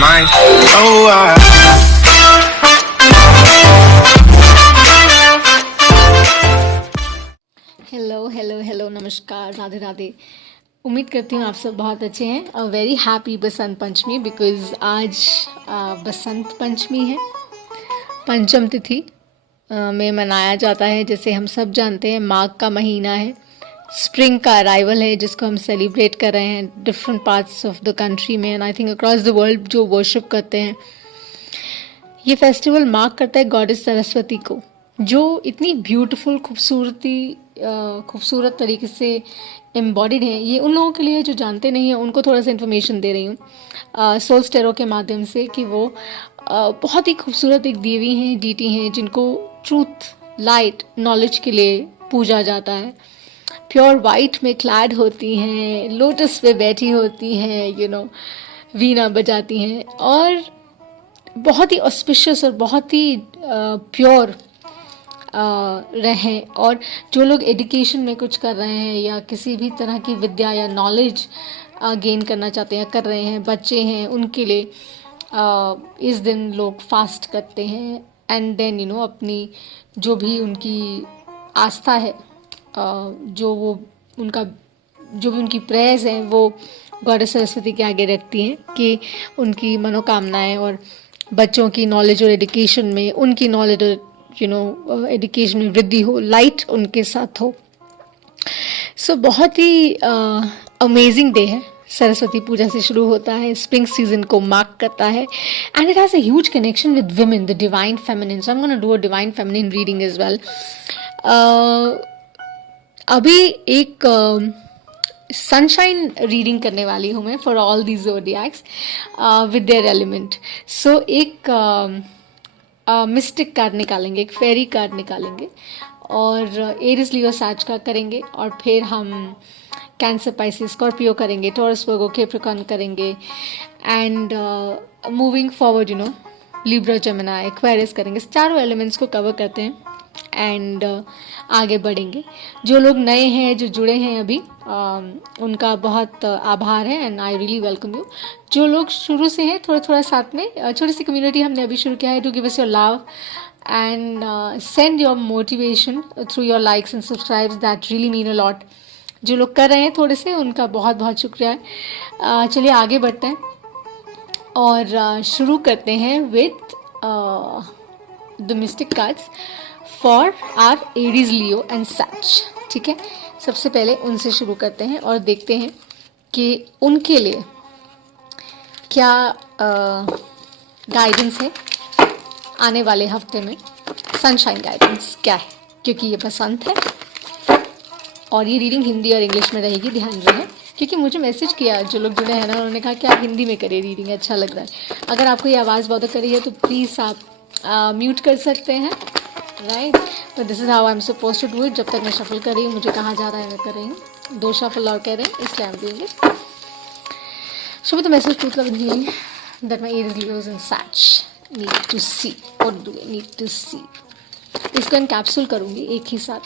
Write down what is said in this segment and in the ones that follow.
mind. Oh, hello hello hello, नमस्कार, राधे राधे। उम्मीद करती हूँ आप सब बहुत अच्छे हैं। A very happy Basant Panchami, because आज बसंत पंचमी है। पंचम तिथि में मनाया जाता है। जैसे हम सब जानते हैं, माघ का महीना है, स्प्रिंग का अराइवल है, जिसको हम सेलिब्रेट कर रहे हैं different parts of the country में, and I think across the world जो वर्शिप करते हैं। ये फेस्टिवल मार्क करता है गॉडेस सरस्वती को, जो इतनी ब्यूटीफुल खूबसूरत तरीके से एम्बॉडीड है। ये उन लोगों के लिए जो जानते नहीं हैं, उनको थोड़ा सा इन्फॉर्मेशन दे रही हूँ सोल्स टेरो के माध्यम से, कि वो बहुत ही खूबसूरत एक देवी हैं, डीटी हैं, जिनको ट्रूथ, लाइट, नॉलेज के लिए पूजा जाता है। प्योर वाइट में क्लैड होती हैं, लोटस पे बैठी होती हैं, वीणा बजाती हैं, और बहुत ही ऑस्पिशियस और बहुत ही प्योर रहें। और जो लोग एजुकेशन में कुछ कर रहे हैं या किसी भी तरह की विद्या या नॉलेज गेन करना चाहते हैं, कर रहे हैं, बच्चे हैं, उनके लिए इस दिन लोग फास्ट करते हैं। एंड देन अपनी जो भी उनकी आस्था है, जो वो उनका जो भी उनकी प्रेयर्स हैं, वो गॉडेस सरस्वती के आगे रखती हैं, कि उनकी मनोकामनाएं और बच्चों की नॉलेज और एजुकेशन में, उनकी नॉलेज और एजुकेशन में वृद्धि हो, लाइट उनके साथ हो। सो बहुत ही अमेजिंग डे है। सरस्वती पूजा से शुरू होता है, स्प्रिंग सीजन को मार्क करता है, and it has a huge connection with women, the divine feminine. So I am gonna do a divine feminine reading as well. अभी एक सनशाइन रीडिंग करने वाली हूँ मैं for all the zodiacs with their element. So एक mystic card निकालेंगे, एक फेरी card निकालेंगे, और एरिस लियो साज का करेंगे, और फिर हम कैंसर, पाइसिस, स्कॉर्पियो करेंगे, टॉरस, वर्गो, कैप्रिकॉर्न करेंगे, and moving forward Libra, Gemini, Aquarius करेंगे। चारों एलिमेंट्स को कवर करते हैं एंड आगे बढ़ेंगे। जो लोग नए हैं, जो जुड़े हैं अभी, उनका बहुत आभार है, and I really welcome you. जो लोग शुरू से हैं, थोड़ा थोड़ा साथ में, छोटी सी कम्युनिटी हमने अभी शुरू किया है, to give us your love and send your motivation through your likes and subscribes, that really mean a lot. जो लोग कर रहे हैं थोड़े से, उनका बहुत बहुत शुक्रिया है। चलिए आगे बढ़ते हैं और शुरू करते हैं with the mystic cards for our Aries, Leo and such. ठीक है, सबसे पहले उनसे शुरू करते हैं और देखते हैं कि उनके लिए क्या गाइडेंस है आने वाले हफ्ते में। सनशाइन गाइडेंस क्या है, क्योंकि ये बसंत है और ये रीडिंग हिंदी और इंग्लिश में रहेगी, ध्यान रहे। क्योंकि मुझे मैसेज किया जो लोग जुड़े हैं ना, उन्होंने कहा कि आप हिंदी में करें रीडिंग, अच्छा लग रहा है। अगर आपको ये आवाज़ बॉदर कर रही है तो प्लीज़ आप म्यूट कर सकते हैं, राइट। तो this is how I am suppose to do it. जब तक मैं शफल कर रही हूँ, मुझे कहा जा रहा है मैं कर रही हूँ, 2 शफल और कह रहे हैं, इसलिए I am doing it. So with the message to the being that my Aries, Leos and such need to see, what do I need to see. इसको एनकैप्सूल करूँगी एक ही साथ,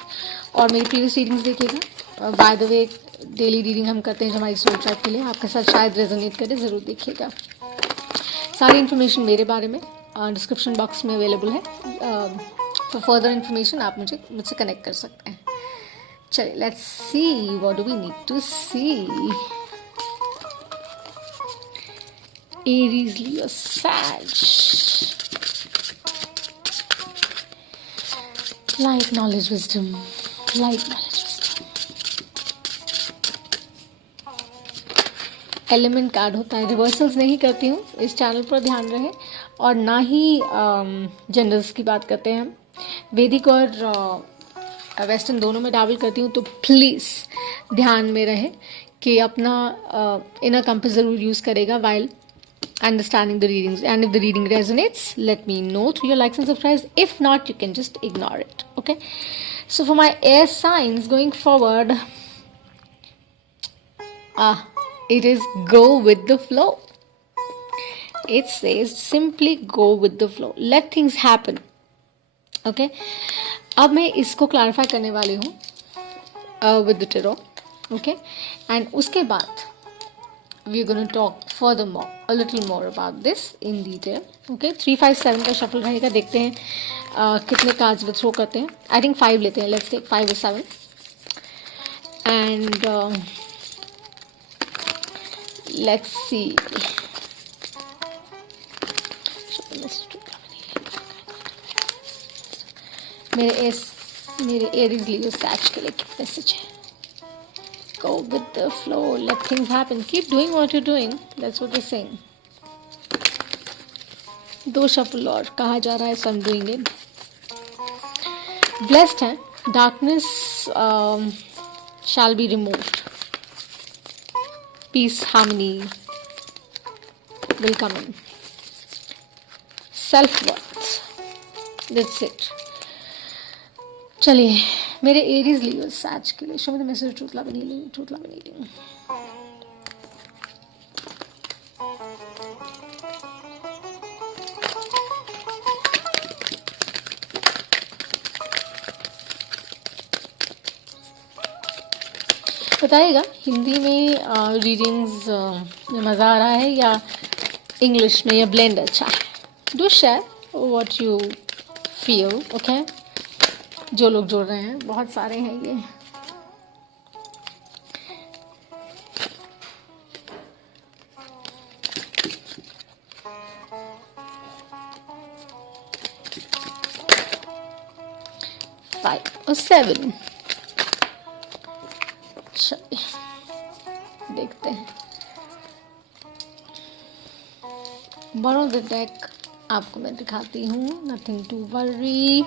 और मेरी प्रीवियस रीडिंग्स देखिएगा। By the way, daily reading हम करते हैं जो हमारी सोच के लिए, आपके साथ शायद रेजोनेट करे, ज़रूर देखिएगा। सारी इन्फॉर्मेशन मेरे बारे में डिस्क्रिप्शन बॉक्स में अवेलेबल है। फॉर फर्दर इन्फॉर्मेशन आप मुझसे कनेक्ट कर सकते हैं। चलिए, let's see what do we need to see. Aries, Leo, सैज, light, knowledge, wisdom, light, knowledge, wisdom। Element card होता है, रिवर्सल्स नहीं करती हूँ इस चैनल पर, ध्यान रहे, और ना ही जेंडर्स की बात करते हैं हम। वैदिक और वेस्टर्न दोनों में डाबल करती हूँ, तो प्लीज़ ध्यान में रहे कि अपना इनर कंपास ज़रूर यूज़ करेगा while understanding the readings, and if the reading resonates, let me know through your likes and subscribes. If not, you can just ignore it. Okay, so for my air signs going forward, it is go with the flow. It says simply go with the flow, let things happen. Okay, अब मैं इसको clarify करने वाली हूँ with the tarot. Okay, and उसके बाद we're going to talk furthermore a little more about this in detail. Okay, 3 5 7 का shuffle रहेगा. देखते हैं कितने cards वो throw करते हैं. I think 5 लेते हैं. Let's take 5 or 7. And let's see. मेरे एरीज लियो सैच के लिए क्या मैसेज है? Go with the flow, let things happen, keep doing what you're doing, that's what they're saying. 2 shuffle और कहा जा रहा है, so I'm doing it. Blessed है, darkness shall be removed, peace, harmony will come in, self-worth, that's it. चलिए मेरे Aries Leo Sachs के लिए show me the message truth love and healing, truth love and healing. बताइएगा हिंदी में readings में मज़ा आ रहा है या इंग्लिश में, या ब्लेंड अच्छा है. Do share what you feel. Okay, जो लोग जोड़ रहे हैं बहुत सारे हैं ये. फाइव और 7. चलिए देखते हैं. बॉटम ऑफ द डेक आपको मैं दिखाती हूँ. Nothing to worry.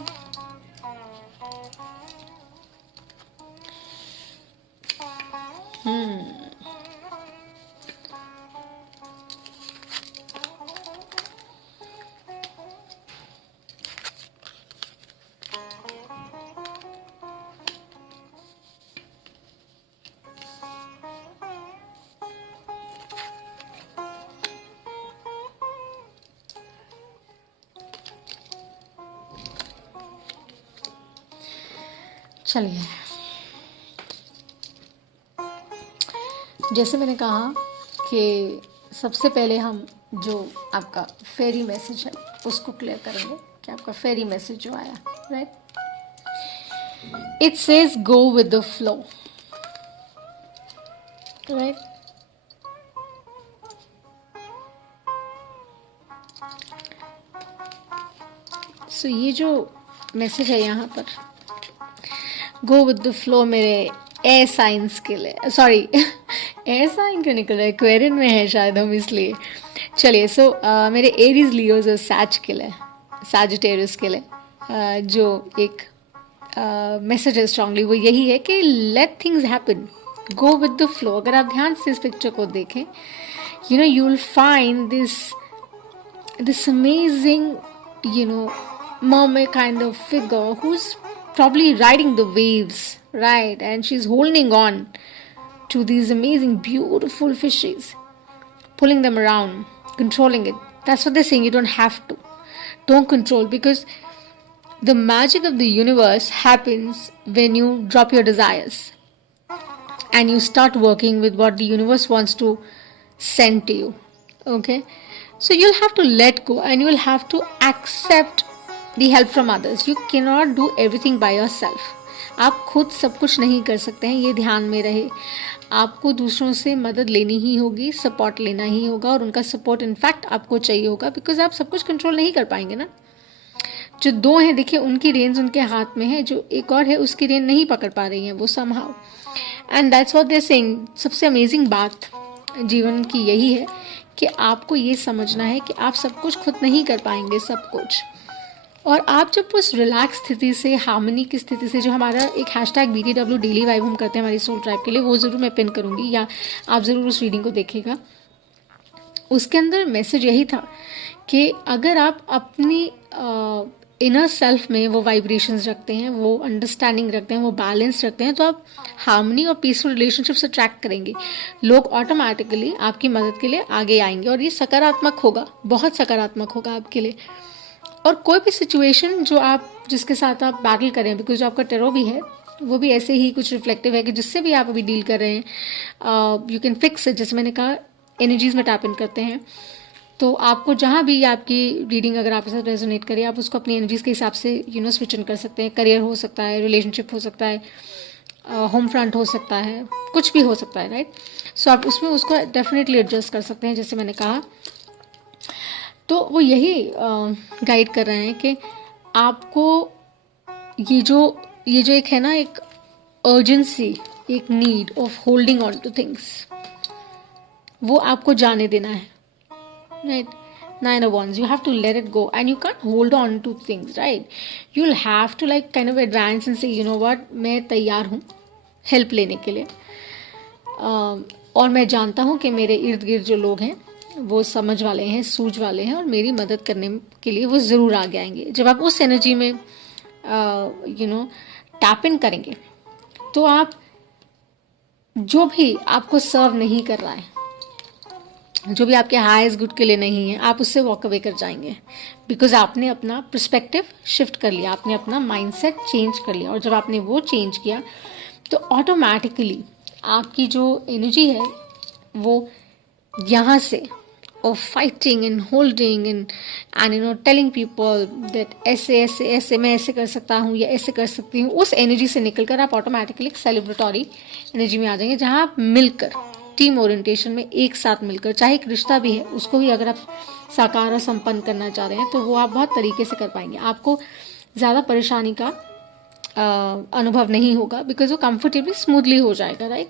चलिए, जैसे मैंने कहा कि सबसे पहले हम जो आपका फेरी मैसेज है उसको क्लियर करेंगे कि आपका फेरी मैसेज जो आया, right. It says go with the flow, right. So ये जो मैसेज है यहाँ पर, गो विद द फ्लो, मेरे एयर साइंस के लिए. सॉरी एयर साइन क्यों निकल रहा है, एक्वेरियन में है शायद हम, इसलिए. चलिए, सो मेरे एरीज लियोज और सैच के लिए, सैजिटेरियस के लिए जो एक मैसेज है स्ट्रांगली, वो यही है कि let things happen, go with the flow. अगर आप ध्यान से इस पिक्चर को देखें, you know, you will find this amazing, you know, mermaid kind of figure who's probably riding the waves, right? And she's holding on to these amazing, beautiful fishes, pulling them around, controlling it. That's what they're saying. You don't have to. Don't control, because the magic of the universe happens when you drop your desires and you start working with what the universe wants to send to you. Okay? So you'll have to let go and you will have to accept the help from others. You cannot do everything by yourself. आप खुद सब कुछ नहीं कर सकते हैं, ये ध्यान में रहे. आपको दूसरों से मदद लेनी ही होगी, सपोर्ट लेना ही होगा, और उनका सपोर्ट इनफैक्ट आपको चाहिए होगा, बिकॉज आप सब कुछ कंट्रोल नहीं कर पाएंगे ना. जो 2 हैं देखिए, उनकी रेंज उनके हाथ में है, जो एक और है उसकी रेंज नहीं पकड़ पा रही हैं वो somehow. And that's what they are saying. सबसे अमेजिंग बात जीवन की यही है कि आपको ये समझना है कि आप सब कुछ खुद नहीं कर पाएंगे, सब कुछ. और आप जब उस रिलैक्स स्थिति से, हार्मनी की स्थिति से, जो हमारा एक हैशटैग BTW डेली वाइब हम करते हैं हमारी सोल ट्राइब के लिए, वो ज़रूर मैं पिन करूँगी, या आप ज़रूर उस रीडिंग को देखिएगा. उसके अंदर मैसेज यही था कि अगर आप अपनी इनर सेल्फ में वो वाइब्रेशंस रखते हैं, वो अंडरस्टैंडिंग रखते हैं, वो बैलेंस रखते हैं, तो आप हार्मनी और पीसफुल रिलेशनशिप से ट्रैक करेंगे. लोग ऑटोमेटिकली आपकी मदद के लिए आगे आएंगे, और ये सकारात्मक होगा, बहुत सकारात्मक होगा आपके लिए. और कोई भी सिचुएशन जो आप, जिसके साथ आप बैटल करें, बिकॉज जो आपका टेरो भी है वो भी ऐसे ही कुछ रिफ्लेक्टिव है कि जिससे भी आप अभी डील कर रहे हैं, यू कैन फिक्स इट. जैसे मैंने कहा, एनर्जीज़ में टैप इन करते हैं। तो आपको जहाँ भी आपकी रीडिंग अगर आपके साथ रेजोनेट करे, आप उसको अपनी एनर्जीज़ के हिसाब से स्विच इन कर सकते हैं। करियर हो सकता है, रिलेशनशिप हो सकता है, होम फ्रंट हो सकता है, कुछ भी हो सकता है, राइट। सो आप उसमें उसको डेफिनेटली एडजस्ट कर सकते हैं, जैसे मैंने कहा। तो वो यही गाइड कर रहे हैं कि आपको ये जो एक है ना, एक अर्जेंसी, एक need of holding on two things, वो आपको जाने देना है, right. Nine of Wands, you have to let it go and you can't hold on to things, right? You'll have to like kind of advance and say, you know what, मैं तैयार हूँ help लेने के लिए, और मैं जानता हूँ कि मेरे इर्द गिर्द जो लोग हैं वो समझ वाले हैं, सूझ वाले हैं, और मेरी मदद करने के लिए वो ज़रूर आगे आएंगे। जब आप उस एनर्जी में टैप इन करेंगे, तो आप जो भी आपको सर्व नहीं कर रहा है, जो भी आपके हाईएस्ट गुड के लिए नहीं है, आप उससे वॉक अवे कर जाएंगे, बिकॉज आपने अपना पर्सपेक्टिव शिफ्ट कर लिया, आपने अपना माइंडसेट चेंज कर लिया। और जब आपने वो चेंज किया तो ऑटोमेटिकली आपकी जो एनर्जी है वो यहाँ से of fighting and holding and telling people that ऐसे ऐसे ऐसे मैं ऐसे कर सकता हूँ या ऐसे कर सकती हूँ, उस एनर्जी से निकलकर आप ऑटोमेटिकली एक सेलिब्रेटरी एनर्जी में आ जाएंगे, जहाँ आप मिलकर टीम ओरिएंटेशन में एक साथ मिलकर, चाहे एक रिश्ता भी है उसको भी अगर आप साकार और संपन्न करना चाह रहे हैं, तो वो आप बहुत तरीके से कर पाएंगे। आपको ज़्यादा परेशानी का अनुभव नहीं होगा, बिकॉज वो कंफर्टेबली स्मूथली हो जाएगा, राइट।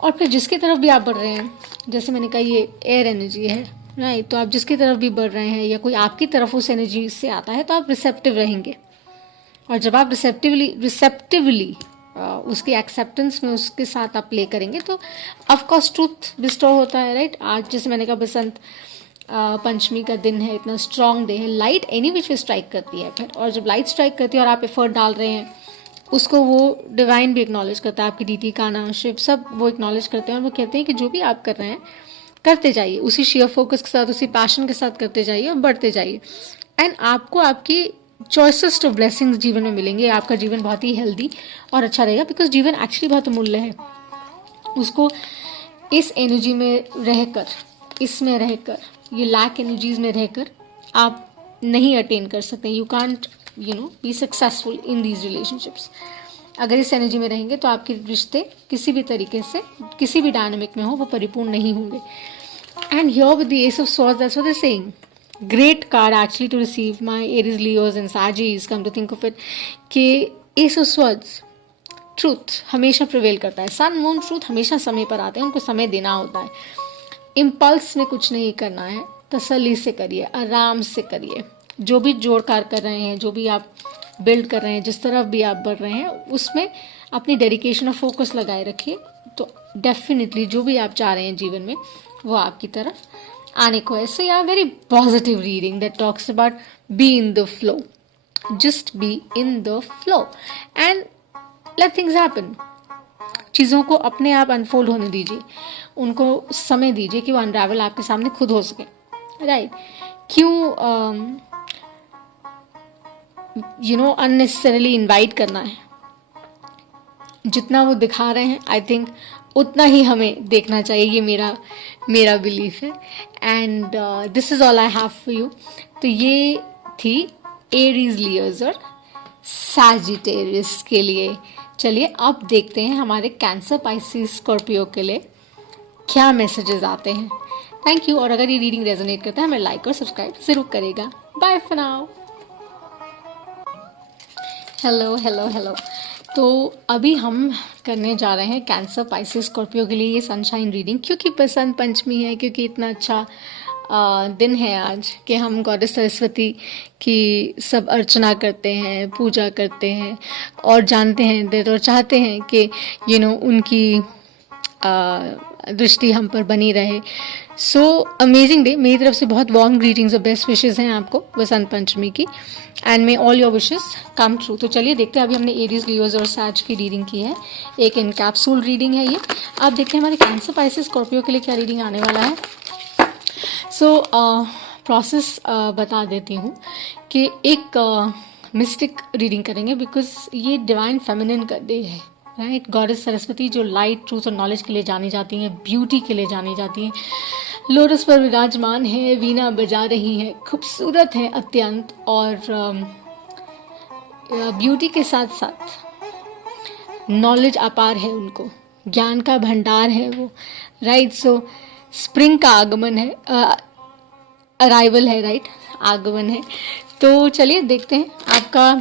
और फिर जिसकी तरफ भी आप बढ़ रहे हैं, जैसे मैंने कहा ये एयर एनर्जी है, राइट, तो आप जिसकी तरफ भी बढ़ रहे हैं या कोई आपकी तरफ उस एनर्जी से आता है, तो आप रिसेप्टिव रहेंगे। और जब आप रिसेप्टिवली उसकी एक्सेप्टेंस में उसके साथ आप प्ले करेंगे, तो ऑफकोर्स ट्रूथ बिस्टो होता है, राइट। आज जैसे मैंने कहा बसंत पंचमी का दिन है, इतना स्ट्रॉन्ग डे है, light any which way strike करती है फिर, और जब लाइट स्ट्राइक करती है और आप एफर्ट डाल रहे हैं, उसको वो डिवाइन भी एक्नॉलेज करता है, आपकी डीटी का नाम शिव सब वो एक्नॉलेज करते हैं, और वो कहते हैं कि जो भी आप कर रहे हैं करते जाइए, उसी शेयर फोकस के साथ, उसी पैशन के साथ करते जाइए और बढ़ते जाइए, एंड आपको आपकी चॉइसेस्ट ऑफ ब्लेसिंग्स जीवन में मिलेंगे। आपका जीवन बहुत ही हेल्दी और अच्छा रहेगा, बिकॉज जीवन एक्चुअली बहुत अमूल्य है। उसको इस एनर्जी में रहकर, इसमें रहकर, ये लैक एनर्जीज में रहकर आप नहीं अटेन कर सकते। You can't be successful in these relationships. अगर इस एनर्जी में रहेंगे तो आपके रिश्ते किसी भी तरीके से, किसी भी डायनामिक में हो, वो परिपूर्ण नहीं होंगे। And here with the S of swords, that's what they saying, great card actually to receive my Aries, Leos and Sagittarius, come to think of it, कि Ace of Swords, ट्रूथ हमेशा prevail करता है। Sun moon truth हमेशा समय पर आते हैं, उनको समय देना होता है। इम्पल्स में कुछ नहीं करना है, तसल्ली से करिए, आराम से करिए। जो भी जोड़ कार कर रहे हैं, जो भी आप बिल्ड कर रहे हैं, जिस तरफ भी आप बढ़ रहे हैं, उसमें अपनी डेडिकेशन और फोकस लगाए रखिए, तो डेफिनेटली जो भी आप चाह रहे हैं जीवन में वो आपकी तरफ आने को है। सो या very positive reading that talks about B in the flow, just be in the flow and let things happen. चीज़ों को अपने आप अनफोल्ड होने दीजिए, उनको समय दीजिए कि वो अनरावल आपके सामने खुद हो सके, राइट। क्यों अननेसेसरीली इनवाइट करना है। जितना वो दिखा रहे हैं आई थिंक उतना ही हमें देखना चाहिए, ये मेरा बिलीफ है। And this is all I have for you. तो ये थी एरीज, लियोज और सैजिटेरियस के लिए। चलिए अब देखते हैं हमारे कैंसर, पाइसेस, स्कॉर्पियो के लिए क्या मैसेजेस आते हैं। Thank you. और अगर ये रीडिंग रेजोनेट करता है हमें लाइक और सब्सक्राइब ज़रूर करेगा। Bye for now. हेलो। तो अभी हम करने जा रहे हैं कैंसर, पाइसेस, स्कॉर्पियो के लिए ये सनशाइन रीडिंग, क्योंकि बसंत पंचमी है, क्योंकि इतना अच्छा दिन है आज कि हम गॉडेस सरस्वती की सब अर्चना करते हैं, पूजा करते हैं और जानते हैं और चाहते हैं कि उनकी दृष्टि हम पर बनी रहे। So amazing day. मेरी तरफ से बहुत वार्म ग्रीटिंग्स और बेस्ट विशेज़ हैं आपको बसंत पंचमी की, and may all your wishes come true. तो चलिए देखते हैं। अभी हमने एरीज, लियोज और सैज की रीडिंग की है, एक इन कैप्सूल रीडिंग है ये। अब देखते हैं हमारे कैंसर, पाइसेस, स्कॉर्पियो के लिए क्या रीडिंग आने वाला है। सो प्रोसेस बता देती हूँ कि एक मिस्टिक रीडिंग करेंगे, बिकॉज ये डिवाइन फेमिनिन का डे है, राइट। गॉडेस सरस्वती जो लाइट, ट्रूथ और नॉलेज के लिए जानी जाती हैं, ब्यूटी के लिए जानी जाती हैं, लोटस पर विराजमान है, वीणा बजा रही हैं, खूबसूरत है अत्यंत, और ब्यूटी के साथ साथ नॉलेज अपार है उनको, ज्ञान का भंडार है वो, राइट। सो स्प्रिंग का आगमन है, अराइवल है, राइट, आगमन है। तो चलिए देखते हैं आपका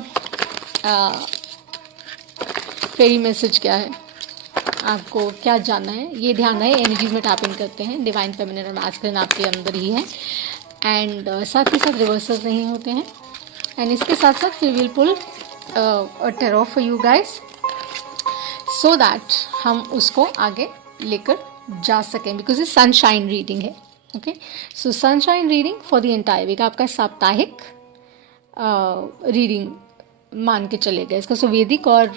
फेरी मैसेज क्या है, आपको क्या जानना है, ये ध्यान है। एनर्जीज में टैप इन करते हैं, डिवाइन फेमिनिन और मैस्कुलिन आपके अंदर ही है, एंड साथ ही साथ रिवर्सल्स नहीं होते हैं, एंड इसके साथ साथ we will pull a tarot for you guys so that हम उसको आगे लेकर जा सकें, बिकॉज ये सनशाइन रीडिंग है। Okay, so sunshine reading for the entire week, आपका साप्ताहिक रीडिंग मान के चले गए इसका। सो वैदिक और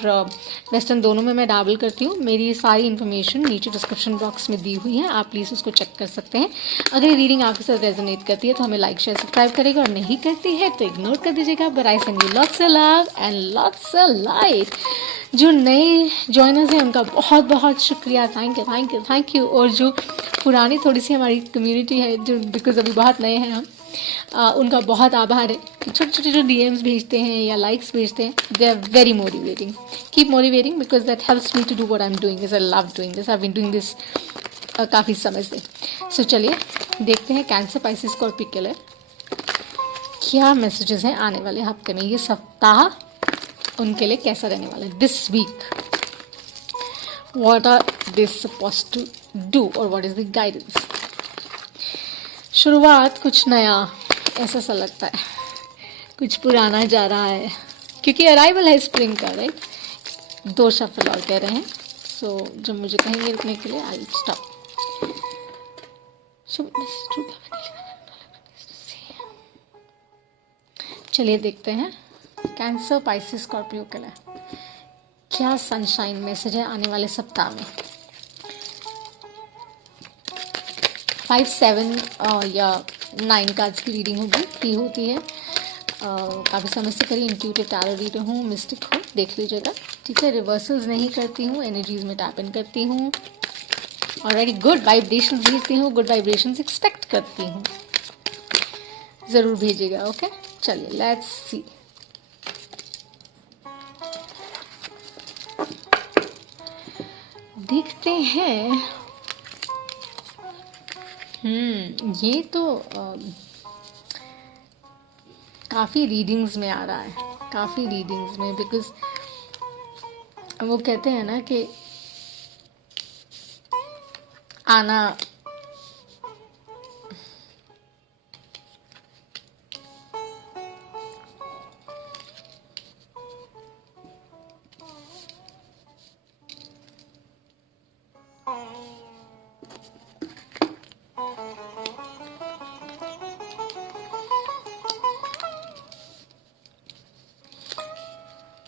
वेस्टर्न दोनों में मैं डाबल करती हूँ। मेरी सारी इन्फॉर्मेशन नीचे डिस्क्रिप्शन बॉक्स में दी हुई है, आप प्लीज़ उसको चेक कर सकते हैं। अगर ये रीडिंग आपके साथ रेजोनेट करती है तो हमें लाइक शेयर सब्सक्राइब करेगा, और नहीं करती है तो इग्नोर कर दीजिएगा। But I send you lots of love and lots of light. जो नए जॉइनर्स हैं उनका बहुत बहुत शुक्रिया, thank you thank you thank you. और जो पुरानी थोड़ी सी हमारी कम्युनिटी है, जो बिकॉज अभी बहुत नए हैं हम, उनका बहुत आभार है कि छोटे छोटे जो डीएम्स भेजते हैं या लाइक्स भेजते हैं, they are very motivating. Keep motivating because that helps me to do what I am doing this. I love doing this, I have been doing this काफ़ी समय से। सो चलिए देखते हैं कैंसर, पाइसेस, स्कॉर्पियो के लिए क्या मैसेजेस हैं आने वाले हफ्ते में, ये सप्ताह उनके लिए कैसा रहने वाला है। This week what are they supposed to do और व्हाट इज द गाइडेंस। शुरुआत कुछ नया ऐसा सा लगता है, कुछ पुराना जा रहा है, क्योंकि अराइवल है स्प्रिंग का, राइट। दो शफल और कह रहे हैं, सो जब मुझे कहेंगे रुकने के लिए आई विल स्टॉप। चलिए देखते हैं कैंसर, पाइसेस, स्कॉर्पियो के लिए क्या सनशाइन मैसेज है आने वाले सप्ताह में। 5, 7 या 9 कार्ड्स की रीडिंग होती है। काफ़ी समझ से करी, इंट्यूटिव टैरो रीडर हूँ, मिस्टिक हूँ, देख लीजिएगा, ठीक है। रिवर्सल्स नहीं करती हूँ, एनर्जीज में टैप इन करती हूँ, और वेरी गुड वाइब्रेशन भेजती हूँ, गुड वाइब्रेशंस एक्सपेक्ट करती हूँ, ज़रूर भेजिएगा। ओके, चलिए लेट्स सी। देखते हैं। ये तो काफ़ी रीडिंग्स में आ रहा है, काफ़ी रीडिंग्स में, बिकॉज वो कहते हैं ना कि आना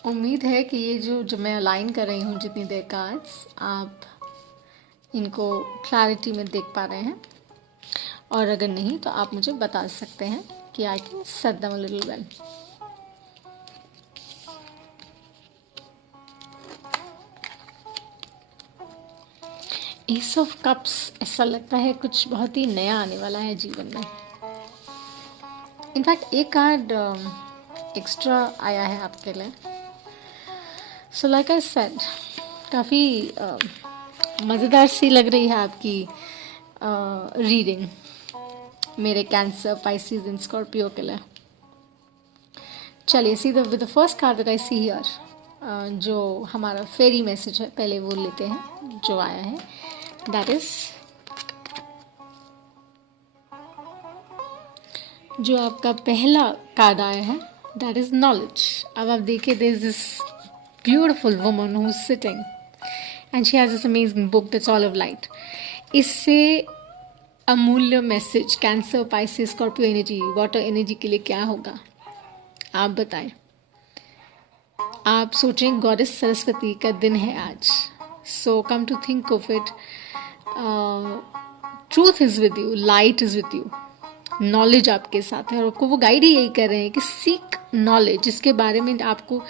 उम्मीद है कि ये जो मैं अलाइन कर रही हूँ जितनी देर कार्ड्स, आप इनको क्लैरिटी में देख पा रहे हैं, और अगर नहीं तो आप मुझे बता सकते हैं कि I can set them a little well. S of cups, ऐसा लगता है कुछ बहुत ही नया आने वाला है जीवन में। इनफैक्ट एक कार्ड एक्स्ट्रा आया है आपके लिए। सो लाइक आई सेड, काफ़ी मज़ेदार सी लग रही है आपकी रीडिंग मेरे कैंसर, पाइसेस एंड स्कॉर्पियो के लिए। चलिए see with the first card that I see here, जो हमारा फेरी मैसेज है, पहले वो लेते हैं जो आया है। दैट इज जो आपका पहला कार्ड आया है, दैट इज नॉलेज। अब आप देखिए, there is this beautiful woman who is sitting and she has this amazing book that's all of light. इससे अमूल्य message Cancer, Pisces, Scorpio energy, water energy के लिए क्या होगा आप बताएं। आप सोचें गॉडेस सरस्वती का दिन है आज, so come to think of it, truth is with you, light is with you, knowledge आपके साथ है, और आपको वो गाइड ही यही कर रहे हैं कि सीक नॉलेज, जिसके बारे में आपको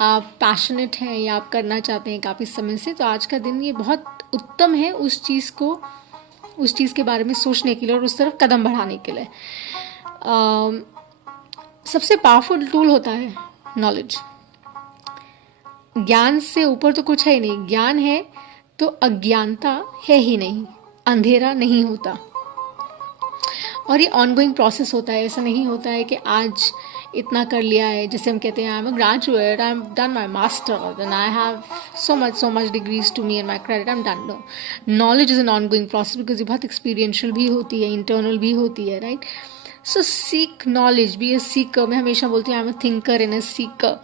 आप पैशनेट हैं या आप करना चाहते हैं काफ़ी समय से, तो आज का दिन ये बहुत उत्तम है उस चीज़ के बारे में सोचने के लिए और उस तरफ कदम बढ़ाने के लिए। सबसे पावरफुल टूल होता है नॉलेज। ज्ञान से ऊपर तो कुछ है ही नहीं। ज्ञान है तो अज्ञानता है ही नहीं, अंधेरा नहीं होता। और ये ऑनगोइंग प्रोसेस होता है, ऐसा नहीं होता है कि आज इतना कर लिया है, जैसे हम कहते हैं I am a graduate, I am done my master, then I have so much degrees to me and my credit, I am done. No, knowledge is an ongoing process because ये बहुत एक्सपीरियंशियल भी होती है, internal भी होती है, right. So seek knowledge, be a seeker. मैं हमेशा बोलती हूँ I am a thinker and a seeker.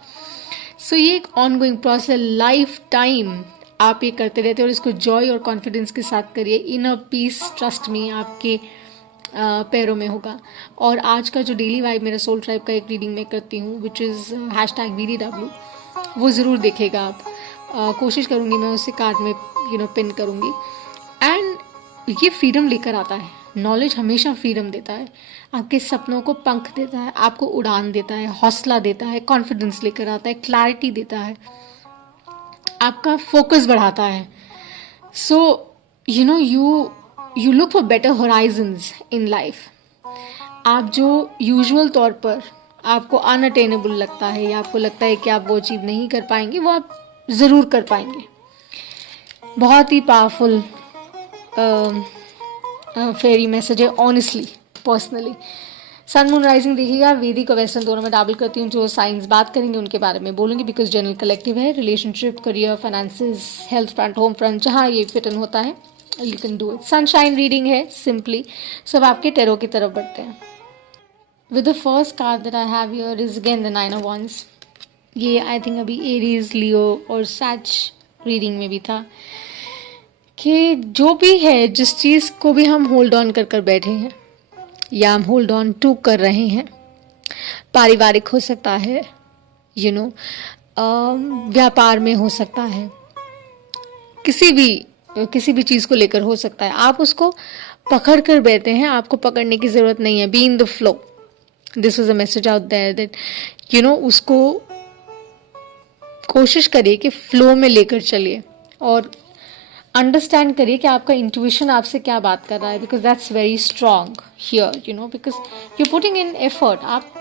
So ये एक ऑनगोइंग प्रोसेस, लाइफ टाइम आप ये करते रहते हैं और इसको जॉय और कॉन्फिडेंस के साथ करिए। इनर पीस, ट्रस्ट मी, आपके पैरों में होगा। और आज का जो डेली वाइब मेरा सोल ट्राइब का एक रीडिंग मैं करती हूँ विच इज़ #BDW, वो ज़रूर देखेगा आप। कोशिश करूँगी मैं उसे कार्ड में पिन करूँगी। एंड ये फ्रीडम लेकर आता है। नॉलेज हमेशा फ्रीडम देता है, आपके सपनों को पंख देता है, आपको उड़ान देता है, हौसला देता है, कॉन्फिडेंस लेकर आता है, क्लैरिटी देता है, आपका फोकस बढ़ाता है। So you look for better Horizons in life. आप जो यूजुअल तौर पर आपको अनअटेनेबल लगता है या आपको लगता है कि आप वो अचीव नहीं कर पाएंगे, वो आप ज़रूर कर पाएंगे। बहुत ही पावरफुल फेरी मैसेज है, honestly, personally. Sun moon rising देखिएगा, वैदिक और वेस्टर्न दोनों में डाबल करती हूँ। जो साइंस बात करेंगे उनके बारे में बोलूँगी बिकॉज जनरल कलेक्टिव है। Relationship, career, finances, health front, home front, जहाँ ये फिट इन होता है you can do it. Sunshine reading है, सिंपली सब आपके टेरो की तरफ बढ़ते हैं। With the first card that I have here is again the 9 of Wands। ये आई थिंक अभी एरीज, लियो और सैच रीडिंग में भी था कि जो भी है, जिस चीज़ को भी हम होल्ड ऑन कर बैठे हैं या हम होल्ड ऑन टू कर रहे हैं, पारिवारिक हो सकता है, व्यापार में हो सकता है, किसी भी चीज़ को लेकर हो सकता है, आप उसको पकड़ कर बैठे हैं, आपको पकड़ने की ज़रूरत नहीं है। Be in the flow, this is a message out there that उसको कोशिश करिए कि फ्लो में लेकर चलिए और अंडरस्टैंड करिए कि आपका इंट्यूशन आपसे क्या बात कर रहा है, because that's very strong here, because you putting in effort, आप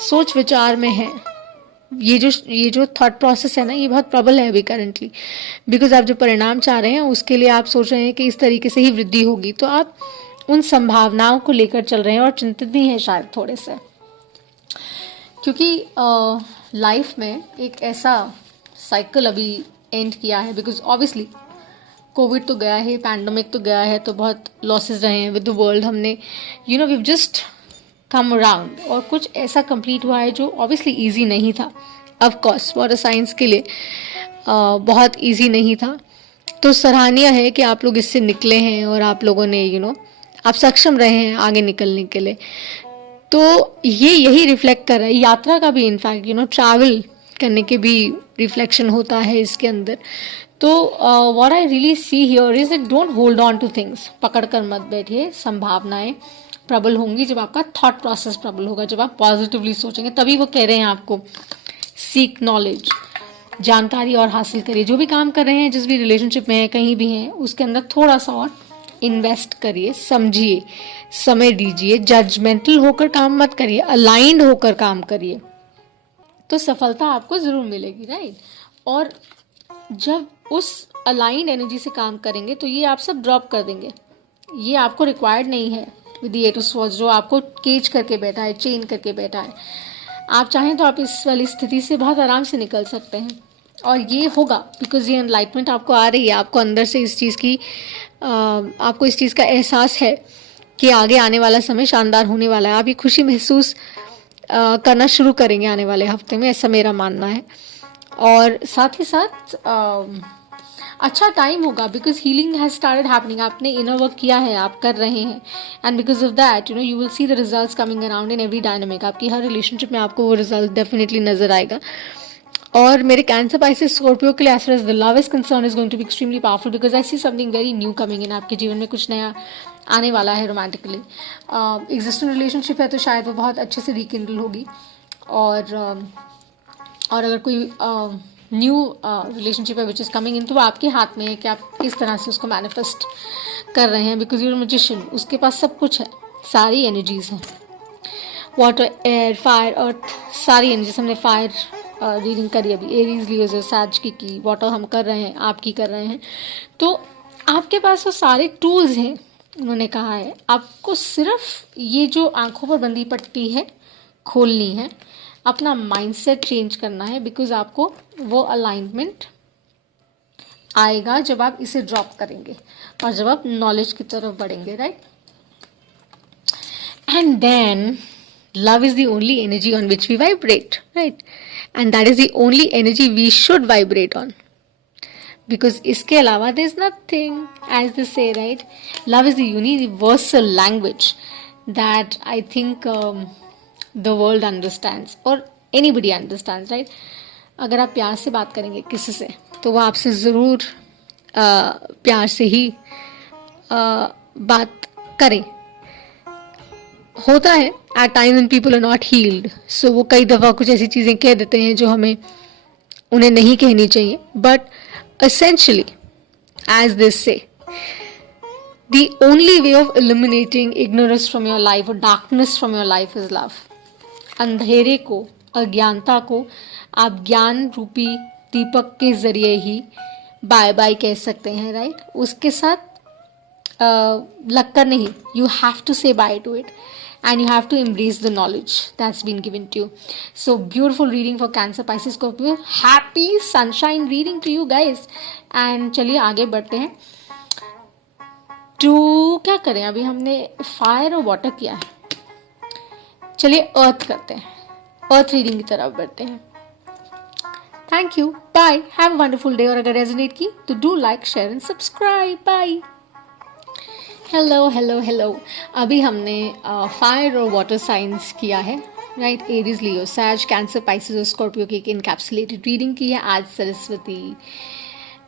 सोच विचार में हैं। ये जो थॉट प्रोसेस है ना, ये बहुत प्रबल है अभी करंटली, बिकॉज आप जो परिणाम चाह रहे हैं उसके लिए आप सोच रहे हैं कि इस तरीके से ही वृद्धि होगी, तो आप उन संभावनाओं को लेकर चल रहे हैं और चिंतित भी हैं शायद थोड़े से, क्योंकि लाइफ में एक ऐसा साइकिल अभी एंड किया है। बिकॉज ऑब्वियसली कोविड तो गया है, पैंडमिक तो गया है, तो बहुत लॉसेस रहे हैं विद द वर्ल्ड। हमने वीव जस्ट कम अराउंड और कुछ ऐसा कंप्लीट हुआ है जो ऑब्वियसली इजी नहीं था। ऑफ कोर्स फॉर साइंस के लिए बहुत इजी नहीं था, तो सराहनीय है कि आप लोग इससे निकले हैं और आप लोगों ने आप सक्षम रहे हैं आगे निकलने के लिए। तो यही रिफ्लेक्ट कर रहा है यात्रा का भी, इनफैक्ट ट्रैवल करने के भी रिफ्लेक्शन होता है इसके अंदर। तो what I really see here is that don't hold on two things, पकड़ कर मत बैठिए। संभावनाएं प्रबल होंगी जब आपका थॉट प्रोसेस प्रबल होगा, जब आप पॉजिटिवली सोचेंगे, तभी वो कह रहे हैं आपको सीक नॉलेज, जानकारी और हासिल करिए। जो भी काम कर रहे हैं, जिस भी रिलेशनशिप में है, कहीं भी हैं, उसके अंदर थोड़ा सा और इन्वेस्ट करिए, समझिए, समय दीजिए, जजमेंटल होकर काम मत करिए, अलाइंड होकर काम करिए, तो सफलता आपको ज़रूर मिलेगी, राइट। और जब उस अलाइंड एनर्जी से काम करेंगे तो ये आप सब ड्रॉप कर देंगे, ये आपको रिक्वायर्ड नहीं है विद द 8 of Swords जो आपको केज करके बैठा है, चेन करके बैठा है। आप चाहें तो आप इस वाली स्थिति से बहुत आराम से निकल सकते हैं और ये होगा बिकॉज ये एनलाइटमेंट आपको आ रही है, आपको अंदर से इस चीज़ की आपको इस चीज़ का एहसास है कि आगे आने वाला समय शानदार होने वाला है। आप ये खुशी महसूस करना शुरू करेंगे आने वाले हफ्ते में, ऐसा मेरा मानना है। और साथ ही साथ अच्छा टाइम होगा because healing has started happening. आपने इनर वर्क किया है, आप कर रहे हैं, and because of that you will see the results coming around in every dynamic. आपकी हर रिलेशनशिप में आपको वो रिजल्ट डेफिनेटली नजर आएगा। और मेरे कैंसर, पाइसेस, स्कॉर्पियो के लिए as far as the love is concern is going to be extremely powerful because I see something very new coming in. आपके जीवन में कुछ नया आने वाला है रोमांटिकली। एग्जिस्टिंग रिलेशनशिप है तो शायद वो बहुत अच्छे से रिकिंडल होगी और और अगर कोई न्यू रिलेशनशिप है विच इज़ कमिंग इन, तो वो आपके हाथ में है कि आप किस तरह से उसको मैनिफेस्ट कर रहे हैं, बिकॉज यूर मैजिशियन, उसके पास सब कुछ है, सारी एनर्जीज हैं, वाटर, एयर, फायर, अर्थ, सारी एनर्जीज। हमने फायर रीडिंग करी अभी, एरीज, लियो, सैज की वाटर हम कर रहे हैं, आप की कर रहे हैं, तो आपके पास वो सारे टूल्स हैं। उन्होंने कहा है आपको सिर्फ ये जो आंखों पर बंधी पट्टी है खोलनी है, अपना माइंडसेट चेंज करना है, बिकॉज आपको वो अलाइनमेंट आएगा जब आप इसे ड्रॉप करेंगे और जब आप नॉलेज की तरफ बढ़ेंगे, right. And then love is the only energy on which we vibrate, right? And that is the only energy we should vibrate on, because इसके अलावा there is nothing, as they say, right? Love is the universal language that I think the world understands, or anybody understands, right? अगर आप प्यार से बात करेंगे किसी से, तो वो आपसे ज़रूर प्यार से ही बात करें। होता है at time when people are not healed, so वो कई दफ़ा कुछ ऐसी चीज़ें कह देते हैं जो हमें उन्हें नहीं कहनी चाहिए, but essentially, as they say, the only way of eliminating ignorance from your life or darkness from your life is love. अंधेरे को, अज्ञानता को आप ज्ञान रूपी दीपक के जरिए ही बाय बाय कह सकते हैं, राइट? उसके साथ लगकर नहीं, you have to say bye to it and you have to embrace the knowledge that's been given to you. So beautiful reading for Cancer, Pisces, Scorpio. Happy sunshine reading to you guys. And चलिए आगे बढ़ते हैं। तो क्या करें, अभी हमने fire और वाटर किया है, चलिए अर्थ करते हैं, अर्थ रीडिंग की तरफ बढ़ते हैं। Thank you, bye, have a wonderful day. और अगर रेजोनेट की तो do like, share and subscribe. Bye. Hello hello hello. अभी हमने फायर और वाटर साइंस किया है, राइट? एरीज, लियो, सैज, कैंसर, पाइसेस और स्कॉर्पियो की एक इनकैप्सुलेटेड रीडिंग की है। आज सरस्वती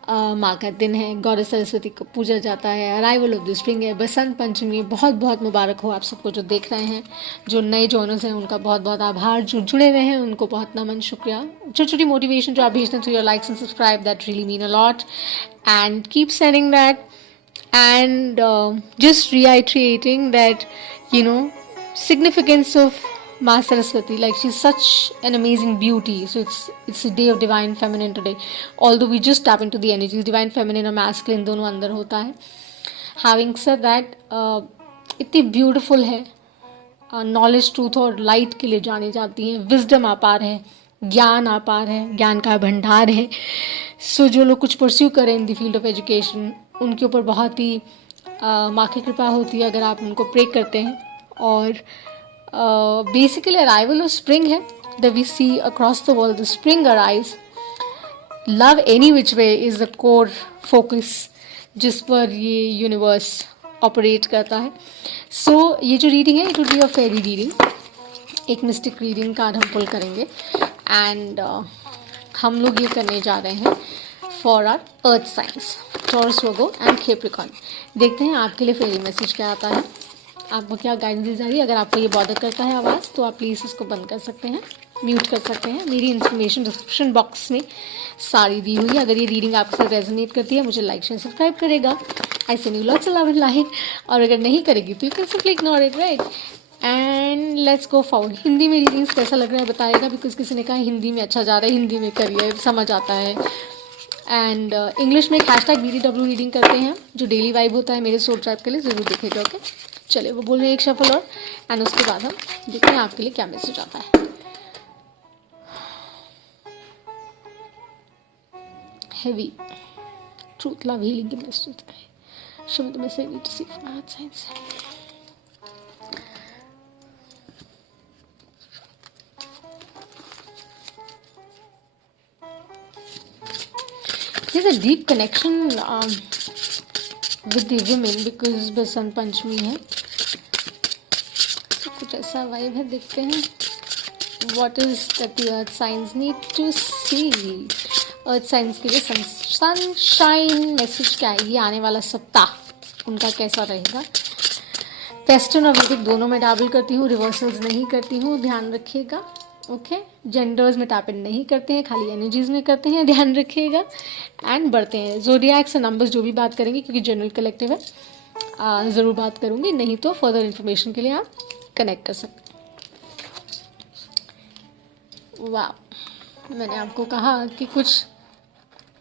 माँ का दिन है, गॉडेस सरस्वती को पूजा जाता है, अराइवल ऑफ द स्प्रिंग है, बसंत पंचमी। बहुत बहुत मुबारक हो आप सबको जो देख रहे हैं, जो नए जॉनर्स हैं उनका बहुत बहुत आभार, जो जुड़े हुए हैं उनको बहुत नमन, शुक्रिया। छोटी छोटी मोटिवेशन जो आप भेजते हैं through your likes and subscribe, that really mean a lot, and keep sending that. And just reiterating that, significance of Ma Saraswati, like she's such an amazing beauty. So it's a day of divine feminine today. Although we just tap into the energies, divine feminine और masculine दोनों अंदर होता है. Having said that, इतनी beautiful है, knowledge, truth और light के लिए जानी जाती हैं, विजडम अपार है, ज्ञान अपार है, ज्ञान का भंडार है। सो जो लोग कुछ परस्यू करें in the field of education, उनके ऊपर बहुत ही माँ की कृपा होती है अगर आप उनको प्रे करते हैं। और बेसिकली अराइवल ऑफ स्प्रिंग है, that we see across the world, the spring arrives. Love any which way is the core focus जिस पर ये यूनिवर्स ऑपरेट करता है। सो ये जो रीडिंग है, it will be a fairy reading, एक मिस्टिक रीडिंग कार्ड हम पुल करेंगे। एंड हम लोग ये करने जा रहे हैं for our earth signs, Taurus, Virgo and Capricorn. देखते हैं आपके लिए फेरी मैसेज क्या आता है, आपको क्या गाइडेंस दी जा रही है। अगर आपको ये बॉदर करता है आवाज़, तो आप प्लीज़ इसको बंद कर सकते हैं, म्यूट कर सकते हैं। मेरी इन्फॉर्मेशन डिस्क्रिप्शन बॉक्स में सारी दी हुई है। अगर ये रीडिंग आपके साथ रेजोनेट करती है, मुझे लाइक, शेयर, सब्सक्राइब करेगा। आई send you lots of love and like. और अगर नहीं करेगी तो you can simply ignore it, right? And let's go forward. Hindi में रीडिंग्स कैसा लग रहा है बताइएगा, बिकॉज किसी ने कहा हिंदी में अच्छा जा रहा है, हिंदी में करिए, समझ आता है। एंड इंग्लिश में एक हैशटैग BDW रीडिंग करते हैं, जो डेली वाइब होता है मेरे सोल ट्राइब के लिए, ज़रूर देखेगा, ओके? चलिए, वो बोल रहे हैं एक शफल और, एंड उसके बाद हम देखते हैं आपके लिए क्या मैसेज आता है। Heavy truth, love, healing, goodness, show me the message I need to see from my heart signs. There's a deep connection with the women because Basant Panchami है, तो कुछ ऐसा वाइब है। देखते हैं what is that the earth signs need to see. Earth signs के लिए sunshine message क्या है, ये आने वाला सप्ताह उनका कैसा रहेगा। वेस्टर्न और वैदिक दोनों में डाबल करती हूँ, रिवर्सल्स नहीं करती हूँ, ध्यान रखिएगा। ओके, जेंडर्स में टैप इन नहीं करते हैं, खाली एनर्जीज में करते हैं, ध्यान रखिएगा। एंड बढ़ते हैं ज़ोडिएक्स और नंबर्स जो भी बात करेंगे, क्योंकि जनरल कलेक्टिव है, ज़रूर बात करूँगी, नहीं तो फर्दर इन्फॉर्मेशन के लिए आप कनेक्ट कर सकते हैं। वाह, मैंने आपको कहा कि कुछ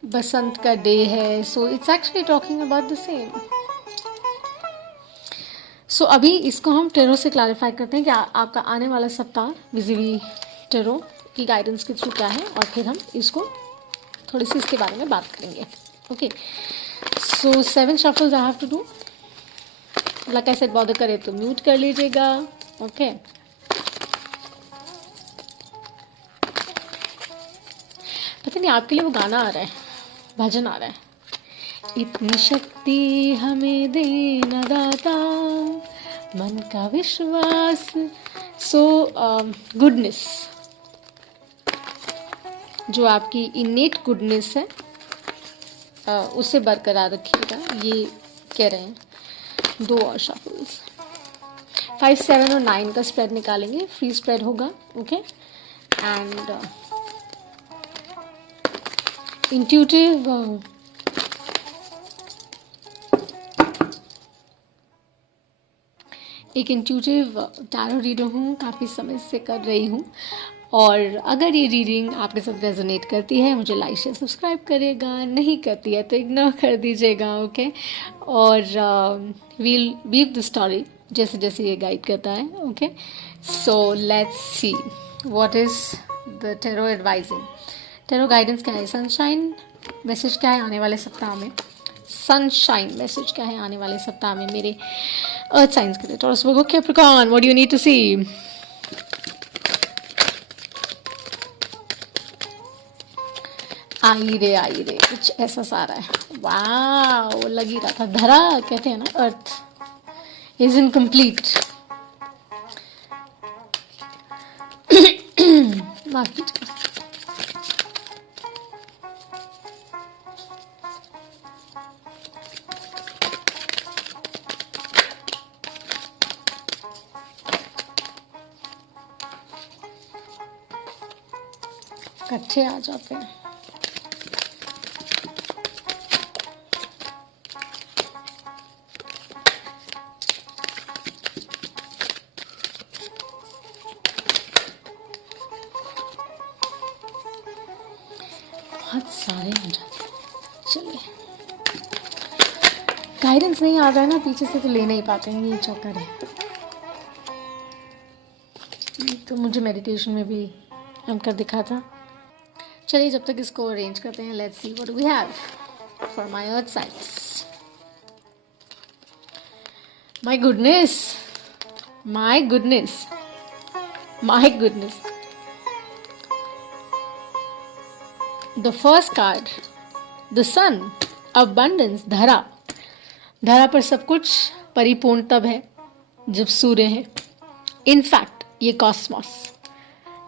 बसंत का डे है, so it's actually talking about the same. So अभी इसको हम टेरो से क्लैरिफाई करते हैं कि आपका आने वाला सप्ताह विजिवी टेरो की गाइडेंस के थ्रू क्या है, और फिर हम इसको थोड़ी सी इसके बारे में बात करेंगे। Okay, so 7 shuffles I have to do. Like I said, bother करे तो म्यूट कर लीजिएगा। ओके, पता नहीं आपके लिए वो गाना आ रहा है, भजन आ रहा है, इतनी शक्ति हमें देना दाता, मन का विश्वास। सो गुडनेस, जो आपकी इनेट गुडनेस है, उसे बरकरार रखिएगा, ये कह रहे हैं। 2 और शफल्स, 5, 7 और 9 का स्प्रेड निकालेंगे, फ्री स्प्रेड होगा। ओके, एंड इंट्यूटिव एक इंट्यूटिव टैरो रीडर हूँ, काफ़ी समय से कर रही हूँ, और अगर ये रीडिंग आपके साथ रेजोनेट करती है, मुझे लाइक शेयर सब्सक्राइब करिएगा, नहीं करती है तो इग्नोर कर दीजिएगा। ओके, और वील वीव द स्टोरी जैसे जैसे ये गाइड करता है। Okay, so let's see what is the tarot advising. Tarot guidance क्या है? सनशाइन मैसेज क्या है आने वाले सप्ताह में? सनशाइन मैसेज क्या है आने वाले सप्ताह में मेरे अर्थ साइंस के लिए? Taurus, Virgo, Capricorn, what do you need to see? आई रे कुछ ऐसा सारा है। वाह, लग ही रहा था। धरा कहते हैं ना, अर्थ इज इनकम्प्लीट। माफ कीजिए। कच्चे आ जाते हैं। बहुत सारे आ जाते हैं। चलिए, गाइडेंस नहीं आ रहा है ना पीछे से, तो ले नहीं पाते हैं, ये चक्कर है। तो मुझे मेडिटेशन में भी कर दिखा था। चलिए, जब तक इसको अरेंज करते हैं, let's see what we have for my earth signs. My goodness, my goodness, my goodness. The first card, the sun, abundance, धरा। धरा पर सब कुछ परिपूर्ण तब है जब सूर्य है। इनफैक्ट ये कॉस्मोस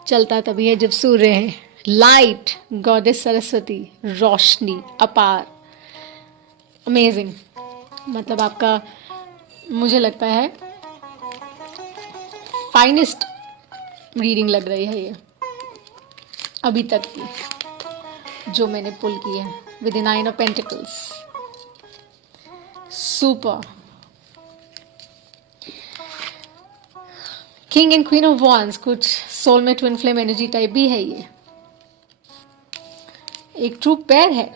चलता तभी है जब सूर्य है। लाइट, गॉडेस सरस्वती, रोशनी, अपार, अमेजिंग। मतलब आपका, मुझे लगता है, फाइनेस्ट रीडिंग लग रही है ये अभी तक की जो मैंने पुल की है, with 9 of pentacles. Super. King and queen of wands, कुछ सोल में ट्विन फ्लेम एनर्जी टाइप भी है ये। एक ट्रू पेयर है,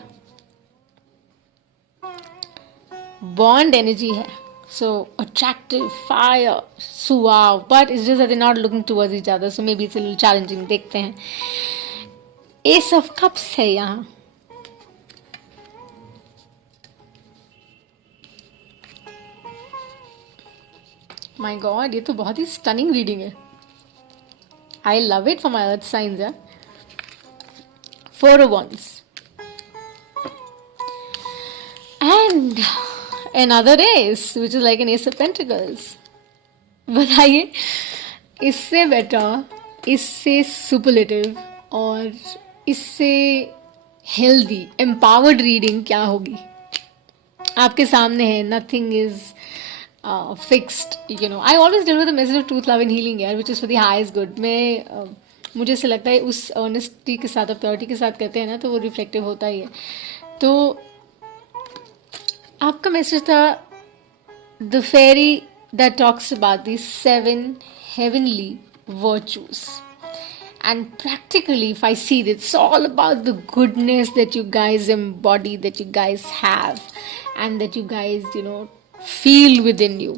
बॉन्ड एनर्जी है, so attractive, fire, suave, but it's just that they're not looking towards each other, so maybe it's a little challenging. देखते हैं। Ace of Cups है यहाँ। My God, ये तो बहुत ही stunning reading है। I love it for my earth signs, yeah. 4 of Wands. And another ace, which is like an ace of pentacles. बताइए, इससे बेटर, इससे सुपरलेटिव और इससे हेल्दी, एम्पावर्ड रीडिंग क्या होगी? आपके सामने है, nothing is fixed, you know. I always deal with the message of truth, love and healing यार, which is for the highest good. मैं मुझे ऐसा लगता है उस ऑनेस्टी के साथ और प्योरिटी के साथ करते हैं ना तो वो रिफ्लेक्टिव होता ही है। तो आपका मैसेज था the fairy that talks about the 7 heavenly virtues. And practically, if I see it, it's all about the goodness that you guys embody, that you guys have, and that you guys, feel within you.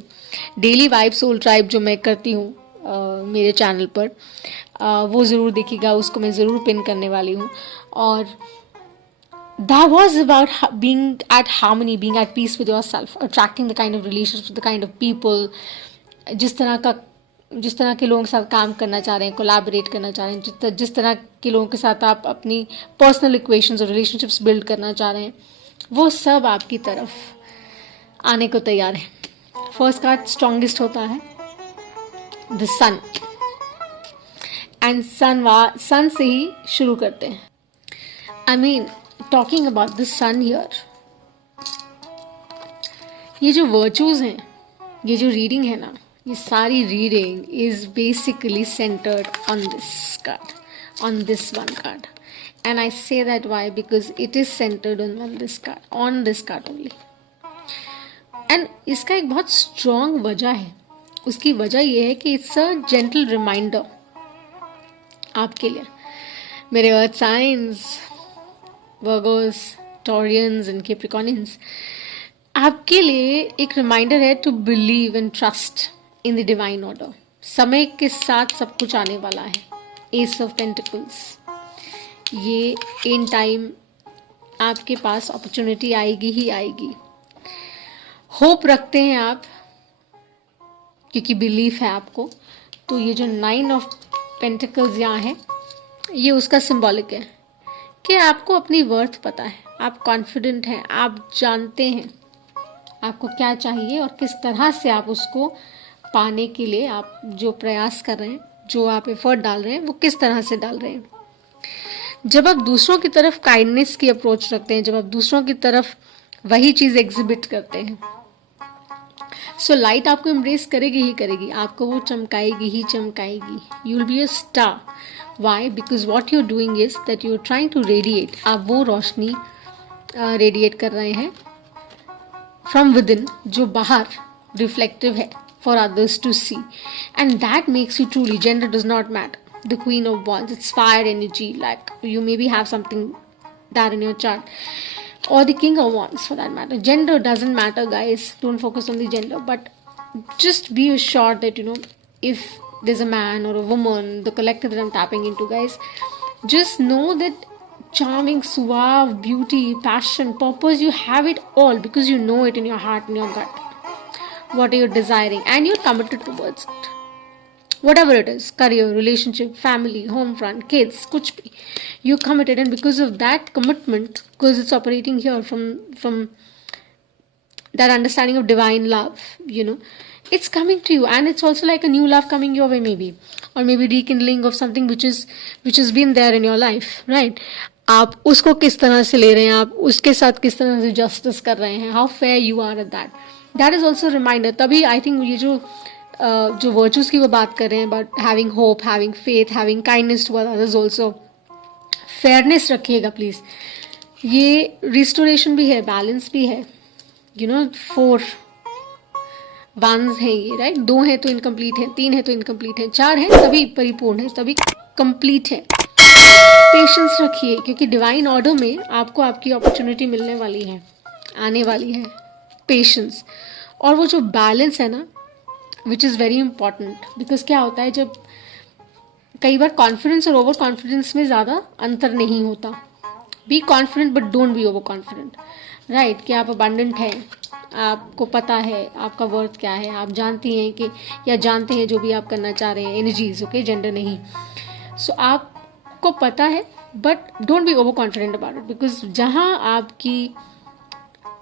Daily vibe soul tribe जो मैं करती हूँ मेरे channel पर, वो ज़रूर देखिएगा, उसको मैं ज़रूर पिन करने वाली हूँ। और that was about being at harmony, being at peace with yourself, attracting the kind of relationships, the kind of people, जिस तरह के लोगों के साथ काम करना चाह रहे हैं, कोलैबोरेट करना चाह रहे हैं, जिस तरह के लोगों के साथ आप अपनी पर्सनल इक्वेशंस और रिलेशनशिप्स बिल्ड करना चाह रहे हैं, वो सब आपकी तरफ आने को तैयार है। फर्स्ट कार्ड स्ट्रॉन्गेस्ट होता है द सन, एंड सन से ही शुरू करते हैं। I mean talking about the sun here, ये जो वर्चूज हैं, ये जो रीडिंग है ना, ये सारी reading is basically centred on this card, on this one card. And I say that why because it is centred on this card only. And इसका एक बहुत स्ट्रॉन्ग वजह है। उसकी वजह ये है कि इट्स अ जेंटल रिमाइंडर आपके लिए, मेरे earth signs, Virgos, Taureans and Capricornians, आपके लिए एक रिमाइंडर है to believe and trust in the divine order. समय के साथ सब कुछ आने वाला है। एस ऑफ पेंटिकल्स, ये इन टाइम आपके पास अपॉर्चुनिटी आएगी ही आएगी। होप रखते हैं आप, क्योंकि बिलीफ है आपको। तो ये जो 9 ऑफ पेंटिकल्स यहाँ है, ये उसका सिंबॉलिक है कि आपको अपनी वर्थ पता है, आप कॉन्फिडेंट हैं, आप जानते हैं आपको क्या चाहिए और किस तरह से आप उसको पाने के लिए आप जो प्रयास कर रहे हैं, जो आप एफर्ट डाल रहे हैं, वो किस तरह से डाल रहे हैं। जब आप दूसरों की तरफ काइंडनेस की अप्रोच रखते हैं, जब आप दूसरों की तरफ वही चीज़ एग्जिबिट करते हैं, सो लाइट आपको एम्ब्रेस करेगी ही करेगी, आपको वो चमकाएगी ही चमकाएगी। You will be a star. Why? Because what you doing is that you are trying to radiate, आप वो रोशनी रेडिएट कर रहे हैं फ्रॉम विद इन, जो बाहर रिफ्लेक्टिव है for others to see, and that makes you truly, gender does not matter, the queen of wands, it's fire energy, like you maybe have something that in your chart, or the king of wands for that matter. Gender doesn't matter, guys, don't focus on the gender, but just be assured that if there's a man or a woman, the collective that I'm tapping into, guys, just know that charming, suave, beauty, passion, purpose, you have it all because you know it in your heart, in your gut, what are you desiring, and you're committed towards it. Whatever it is, career, relationship, family, home front, kids, kuch bhi, you committed, and because of that commitment, because it's operating here from that understanding of divine love, it's coming to you, and it's also like a new love coming your way, maybe, or maybe rekindling of something which has been there in your life, right? आप उसको किस तरह से ले रहे हैं, आप उसके साथ किस तरह से जस्टिस कर रहे हैं, how fair you are at that is also reminder. तभी आई थिंक ये जो वर्चूज की वो बात कर रहे हैं, but having hope, having faith, having kindness to others also, fairness रखिएगा प्लीज। ये रिस्टोरेशन भी है, बैलेंस भी है, 4 वंस है ये, राइट? 2 है तो इनकम्प्लीट है, 3 है तो इनकम्प्लीट है, 4 है तभी परिपूर्ण है, तभी कंप्लीट है। पेशेंस रखिए, क्योंकि डिवाइन ऑर्डर में आपको आपकी अपॉर्चुनिटी मिलने वाली है, आने वाली है। पेशेंस और वो जो बैलेंस है ना, which is very important, because क्या होता है, जब कई बार कॉन्फिडेंस और ओवर कॉन्फिडेंस में ज़्यादा अंतर नहीं होता। Be confident but don't be over confident, right? कि आप अबंडेंट हैं, आपको पता है आपका वर्थ क्या है, आप जानती हैं कि, या जानते हैं जो भी आप करना चाह रहे हैं, एनर्जीज, ओके, जेंडर नहीं। सो आपको पता है, but don't be over confident about it, because जहाँ आपकी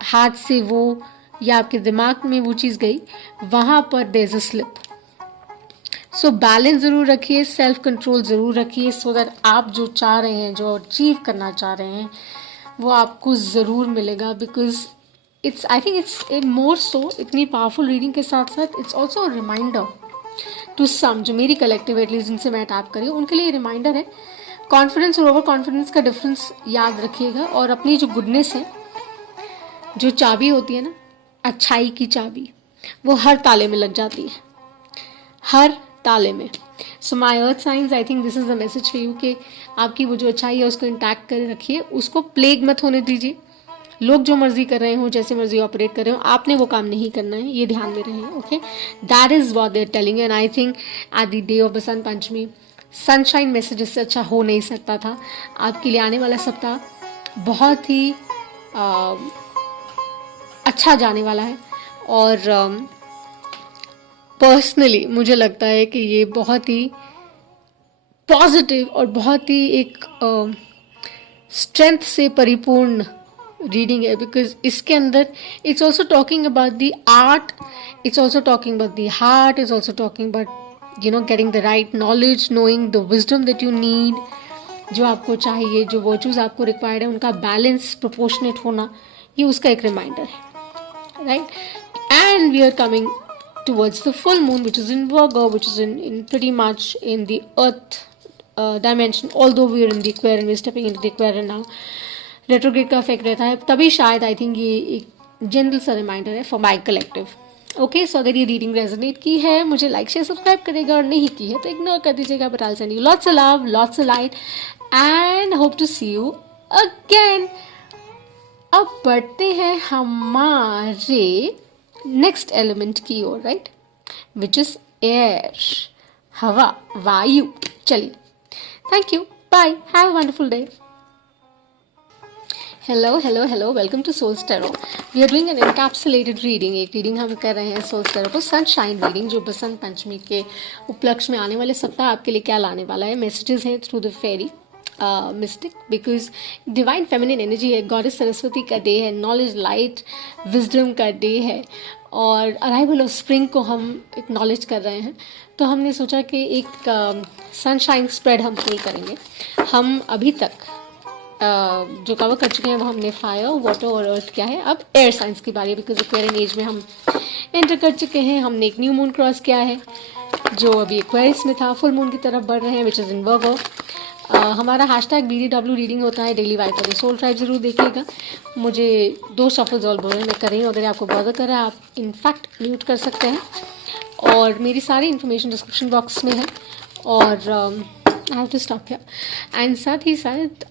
हाथ से वो या आपके दिमाग में वो चीज़ गई, वहाँ पर there is a slip. So balance ज़रूर रखिए, सेल्फ कंट्रोल ज़रूर रखिए, सो दैट आप जो चाह रहे हैं, जो अचीव करना चाह रहे हैं, वो आपको ज़रूर मिलेगा। Because I think it's a more so, इतनी पावरफुल रीडिंग के साथ साथ it's also a reminder to some, जो मेरी कलेक्टिव एटलीस्ट जिनसे मैं टैप करी उनके लिए रिमाइंडर है। कॉन्फिडेंस और ओवर कॉन्फिडेंस का डिफरेंस याद रखिएगा, और अपनी जो गुडनेस है, जो चाबी होती है ना, अच्छाई की चाबी, वो हर ताले में लग जाती है, हर ताले में। So my earth signs, I think this is the message for you कि आपकी वो जो अच्छाई है उसको इंटैक्ट कर रखिए, उसको प्लेग मत होने दीजिए। लोग जो मर्जी कर रहे हो, जैसे मर्जी ऑपरेट कर रहे हो, आपने वो काम नहीं करना है, ये ध्यान में रहे। Okay, that is what they are telling, and I think at the day of Basant Panchami sunshine message इससे अच्छा हो नहीं सकता था। आपके लिए आने वाला सप्ताह बहुत ही अच्छा जाने वाला है, और पर्सनली मुझे लगता है कि ये बहुत ही पॉजिटिव और बहुत ही एक स्ट्रेंथ से परिपूर्ण रीडिंग है, बिकॉज इसके अंदर it's also talking about the art, it's also talking about the heart, it's also talking about getting the right knowledge, knowing the wisdom that you need, जो आपको चाहिए, जो वर्चूज आपको रिक्वायर्ड है, उनका बैलेंस प्रोपोर्शनेट होना, ये उसका एक रिमाइंडर है, right. And we are coming towards the full moon, which is in Virgo, which is in pretty much in the earth dimension, although we are in the Aquarian, we are stepping into the Aquarian now. Retrograde का effect रहता है, तभी शायद I think ये एक general सा reminder है for my collective. Okay, सो अगर ये रीडिंग रेजोनेट की है, मुझे लाइक शेयर सब्सक्राइब करेगा, और नहीं की है तो इग्नोर कर दीजिएगा, but I will send you lots of love, lots of light, and hope to see you again. अब बढ़ते हैं हमारे नेक्स्ट एलिमेंट की ओर, राइट, विच इज एयर, हवा, वायु। चलिए, thank you, bye, have a wonderful day. Hello hello hello, welcome to souls tarot. We are doing an encapsulated reading. एक रीडिंग हम कर रहे हैं सोल्स टैरो को, सनशाइन रीडिंग, जो बसंत पंचमी के उपलक्ष्य में आने वाले सप्ताह आपके लिए क्या लाने वाला है। मैसेजेस हैं through the fairy mystic, because divine feminine energy है, गॉडेस सरस्वती का डे है, नॉलेज, लाइट, विजडम का डे है, और अराइवल ऑफ स्प्रिंग को हम एक्नॉलेज कर रहे हैं। तो हमने सोचा कि एक सनशाइन स्प्रेड हम फील करेंगे। हम अभी तक जो कवर कर चुके हैं वो हमने फायर, वाटर और अर्थ किया है। अब एयर साइंस की बारी है, बिकॉज एक्वेरियन एज में हम एंटर कर चुके हैं। हमने एक न्यू मून क्रॉस किया है, जो अभी एक्वेरियस में था, फुल मून की तरफ बढ़ रहे हैं, विच इज़ इन वर्गो। हमारा हैशटैग BDW रीडिंग होता है, डेली वाइब पर सोल ट्राइब ज़रूर देखिएगा। मुझे 2 शफल्स ऑल बोल रहे हैं, मैं कर रही हूँ। अगर आपको बॉदर कर रहा है, आप इनफैक्ट म्यूट कर सकते हैं, और मेरी सारी इन्फॉर्मेशन डिस्क्रिप्शन बॉक्स में है, और I have to stop here. And साथ ही साथ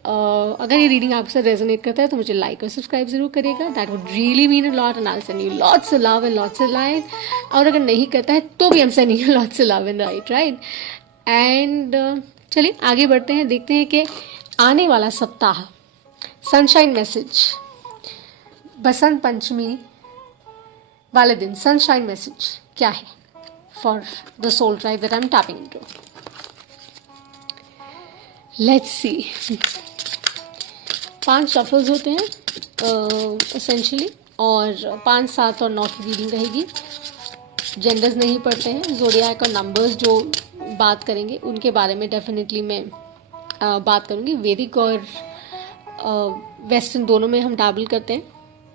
अगर ये रीडिंग आपके साथ रेजोनेट करता है तो मुझे लाइक और सब्सक्राइब जरूर करिएगा, that would really mean a lot, and I will send you lots of love and lots of light. और अगर नहीं करता है तो भी I am sending you lots of love and light, right. And चलिए आगे बढ़ते हैं, देखते हैं कि आने वाला सप्ताह सनशाइन मैसेज, बसंत पंचमी वाले दिन सनशाइन मैसेज क्या है for the soul tribe that I am tapping into. Let's see, 5 shuffles होते हैं एसेंशियली, और 5, 7 और 9 की रीडिंग रहेगी। जेंडर्स नहीं पढ़ते हैं, ज़ोडियाक और नंबर्स जो बात करेंगे उनके बारे में डेफिनेटली मैं बात करूँगी। वैदिक और वेस्टर्न दोनों में हम डाबल करते हैं,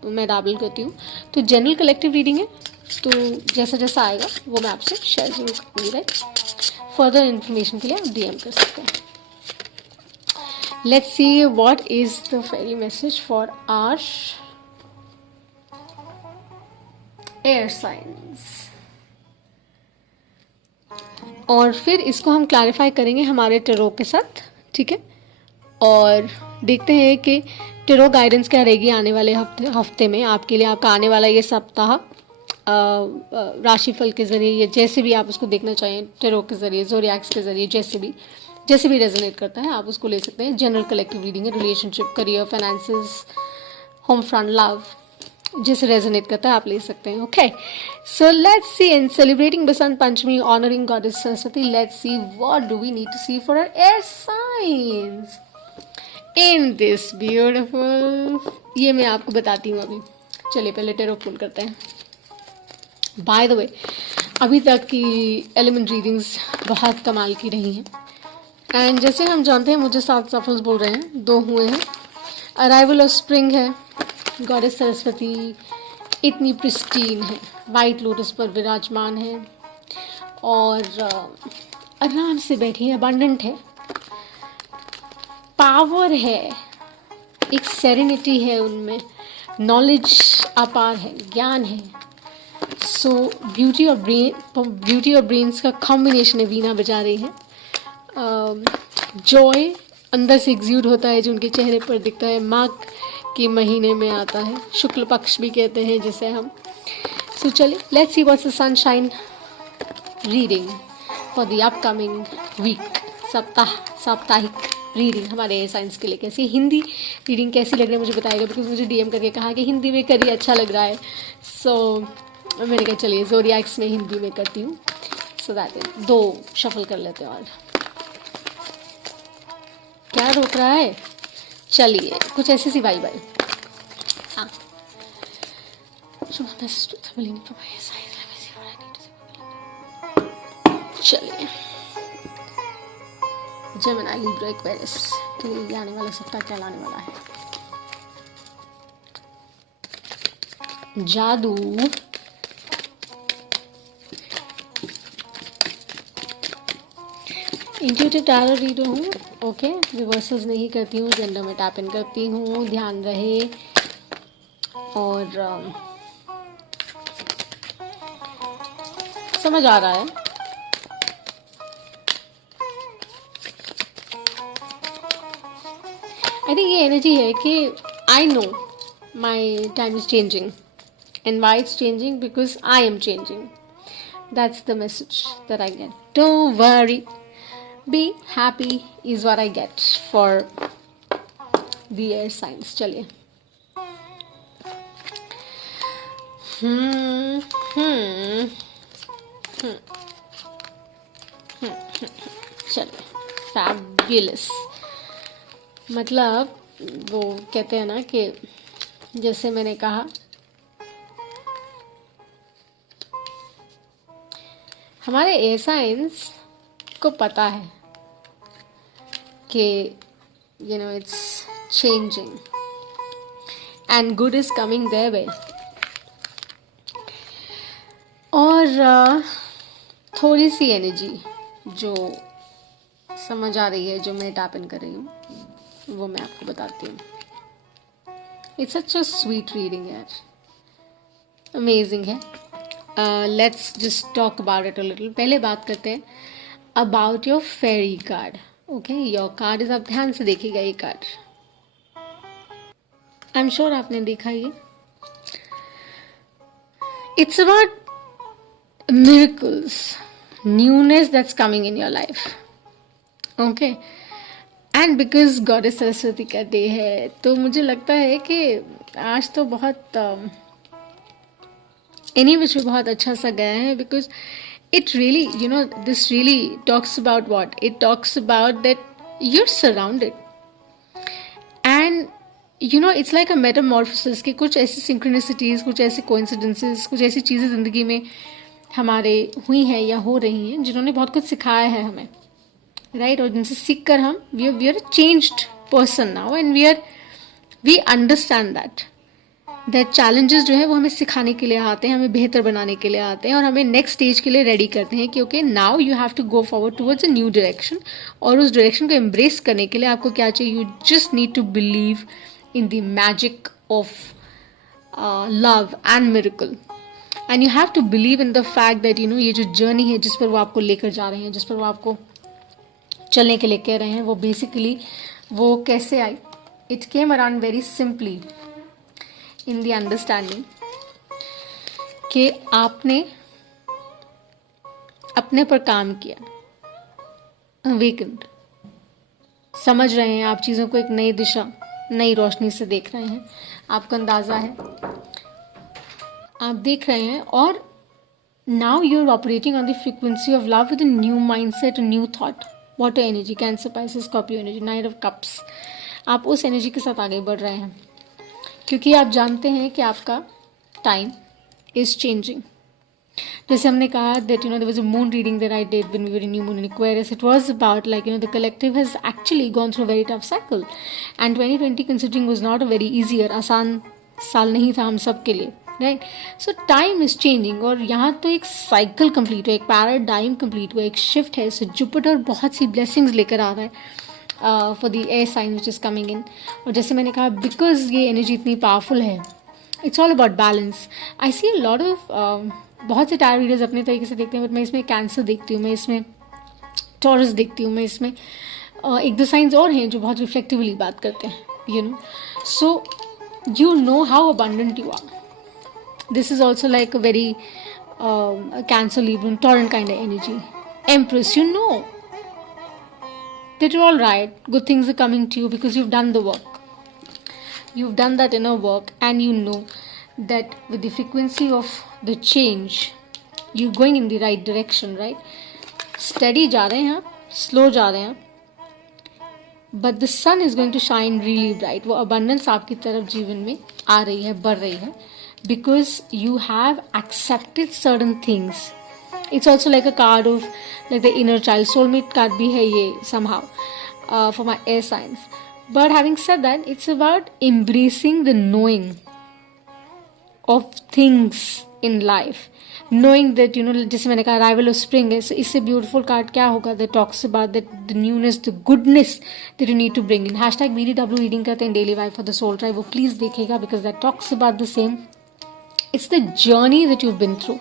मैं डाबल करती हूँ। तो जनरल कलेक्टिव रीडिंग है, तो जैसा जैसा आएगा वो मैं आपसे शेयर जरूर करूँगी, राइट। फर्दर इन्फॉर्मेशन के लिए आप DM कर सकते हैं। Let's see what is the fairy message for our air signs, और फिर इसको हम क्लैरिफाई करेंगे हमारे टेरो के साथ, ठीक है। और देखते हैं कि टेरो गाइडेंस क्या रहेगी आने वाले हफ्ते में आपके लिए। आपका आने वाला ये सप्ताह राशिफल के ज़रिए, या जैसे भी आप उसको देखना चाहें, टेरो के ज़रिए, ज़ोडिएक्स के ज़रिए, जैसे भी रेजोनेट करता है आप उसको ले सकते हैं। जनरल कलेक्टिव रीडिंग है, relationship, career, finances, home front, love, जैसे रेजोनेट करता है आप ले सकते हैं। Okay, so let's see, in celebrating Basant Panchami, honouring goddess Saraswati, let's see what do we need to see for our air signs in this beautiful. ये मैं आपको बताती हूँ अभी। चलिए पहले टेरो पुल करते हैं। बाय द वे, अभी तक की एलिमेंट रीडिंग्स बहुत कमाल की रही हैं, एंड जैसे हम जानते हैं मुझे 7 सफल्स बोल रहे हैं, 2 हुए हैं। अराइवल ऑफ स्प्रिंग है, गॉडेस सरस्वती इतनी प्रिस्टीन है, वाइट लोटस पर विराजमान है, और आराम से बैठिए, अबंडेंट है, पावर है, एक सेरेनिटी है उनमें, नॉलेज अपार है, ज्ञान है. सो ब्यूटी और ब्रेन्स का कॉम्बिनेशन है, वीणा बजा रही है. जॉय अंदर से एग्ज्यूड होता है जो उनके चेहरे पर दिखता है. माघ के महीने में आता है, शुक्ल पक्ष भी कहते हैं जिसे हम. सो चलिए, let's see what's the sunshine reading for the upcoming week. साप्ताहिक रीडिंग हमारे साइंस के लिए कैसी. हिंदी रीडिंग कैसी लग रही है मुझे बताएगा, बिकॉज मुझे डीएम करके कहा कि हिंदी में करिए, अच्छा लग रहा है. सो मैंने कहा चलिए ज़ोडिएक्स में हिंदी में करती हूँ. सो दैट इज 2 शफल कर लेते हैं. और क्या रोक रहा है, चलिए कुछ ऐसी सी वाइब है. हाँ, चलिए. जेमिनी, लिब्रा, एक्वेरियस के लिए आने वाला सप्ताह क्या लाने वाला है. जादू, इंट्यूटिव टैरो रीडर हूँ. ओके, रिवर्सल्स नहीं करती हूँ, जेंडर में टैप इन करती हूँ, ध्यान रहे. और समझ आ रहा है. आई थिंक ये एनर्जी है कि I know my time is changing. And why it's changing? Because I am changing. That's the message that I get. Don't worry, be happy is what I get for the air signs. चलिए. चलिए, fabulous. मतलब वो कहते हैं ना कि जैसे मैंने कहा, हमारे एयर साइंस को पता है कि it's changing and good is coming their way. और थोड़ी सी एनर्जी जो समझ आ रही है, जो मैं टैप इन कर रही हूँ, वो मैं आपको बताती हूँ. It's such a sweet reading यार, अमेजिंग है. Let's just talk about it a little. पहले बात करते हैं about your fairy card. Okay, your card is, आप ध्यान से देखिएगा ये कार्ड. आई एम श्योर आपने देखा ये. It's about miracles, newness that's coming in your life. Okay, and because Goddess Saraswati का डे है, तो मुझे लगता है कि आज तो बहुत एनी विच भी बहुत अच्छा सा गया है. Because it really, this really talks about what? It talks about that you're surrounded. And, it's like a metamorphosis कि कुछ ऐसी synchronicities, कुछ ऐसे coincidences, कुछ ऐसी चीज़ें ज़िंदगी में हमारे हुई हैं या हो रही हैं जिन्होंने बहुत कुछ सिखाया है हमें, राइट. और जिनसे सीख कर हम we are changed person now. And we understand that challenges जो है वो हमें सिखाने के लिए आते हैं, हमें बेहतर बनाने के लिए आते हैं, और हमें नेक्स्ट स्टेज के लिए रेडी करते हैं कि okay, now you have to go forward towards a new direction. और उस डायरेक्शन को एम्ब्रेस करने के लिए आपको क्या चाहिए? You just need to believe in the magic of love and miracle. And you have to believe in the fact that ये जो जर्नी है जिस पर वो आपको लेकर जा रहे हैं, जिस पर वो आपको चलने के लिए कह रहे हैं, वो बेसिकली वो कैसे आई? It came around very simply in the understanding कि आपने अपने पर काम किया, अवेकन्ड, समझ रहे हैं आप चीज़ों को, एक नई दिशा, नई रोशनी से देख रहे हैं. आपको अंदाज़ा है, आप देख रहे हैं. और now you are operating on the frequency of love with a new mindset, a new thought. Water energy, Cancer, Pisces, Scorpio energy, knight of cups. आप उस एनर्जी के साथ आगे बढ़ रहे हैं क्योंकि आप जानते हैं कि आपका टाइम इज चेंजिंग. जैसे हमने कहा that there was a moon reading that I did when we were in new moon in Aquarius. It was about like the collective has actually gone through a very tough cycle. And 2020 considering was not a very easy year. आसान साल नहीं था हम सब के लिए. Right. So time is changing, और यहाँ तो एक साइकिल कंप्लीट हुआ, एक पैराडाइम कंप्लीट हुआ, एक शिफ्ट है. सो जुपिटर बहुत सी ब्लेसिंग्स लेकर आ रहा है for the air sign which is coming in. और जैसे मैंने कहा, बिकॉज ये एनर्जी इतनी पावरफुल है, it's all about balance. I see a lot of, बहुत से टायर रीडर्स अपने तरीके से देखते हैं, बट मैं इसमें कैंसर देखती हूँ, मैं इसमें टॉरस देखती हूँ, मैं इसमें एक दो साइंस और हैं जो बहुत रिफ्लेक्टिवली बात करते हैं, you know. So you know how abundant you are. This is also like a very Cancer, Libra, Torrent kind of energy. Empress, you know that you're all right. Good things are coming to you because you've done the work. You've done that inner work, and you know that with the frequency of the change, you're going in the right direction, right? Steady जा रहे हैं आप, slow जा रहे हैं आप, but the sun is going to shine really bright. वो abundance आपकी तरफ जीवन में आ रही है, बढ़ रही है, because you have accepted certain things. It's also like a card of like the inner child. Soulmate card भी है ये somehow for my air signs. But having said that, it's about embracing the knowing of things in life. knowing that, you know, जैसे मैंने कहा arrival of spring है, so इससे beautiful card क्या होगा, that talks about that the newness, the goodness that you need to bring in. hashtag BDW reading करते हैं daily vibe for the soul tribe, वो please देखेगा, because that talks about the same. it's the journey that you've been through.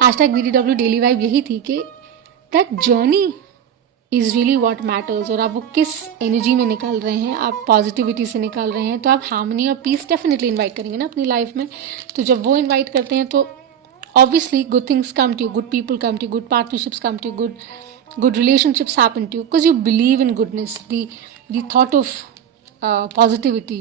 hashtag BDW daily vibe यही थी कि that journey is really what matters. और आप वो किस एनर्जी में निकाल रहे हैं, आप पॉजिटिविटी से निकाल रहे हैं, तो आप हार्मनी और पीस डेफिनेटली इन्वाइट करेंगे ना अपनी लाइफ में. तो जब वो इन्वाइट करते हैं तो obviously good things come to you, good people come to you, good partnerships come to you, good relationships happen to you, because you believe in goodness. The thought of positivity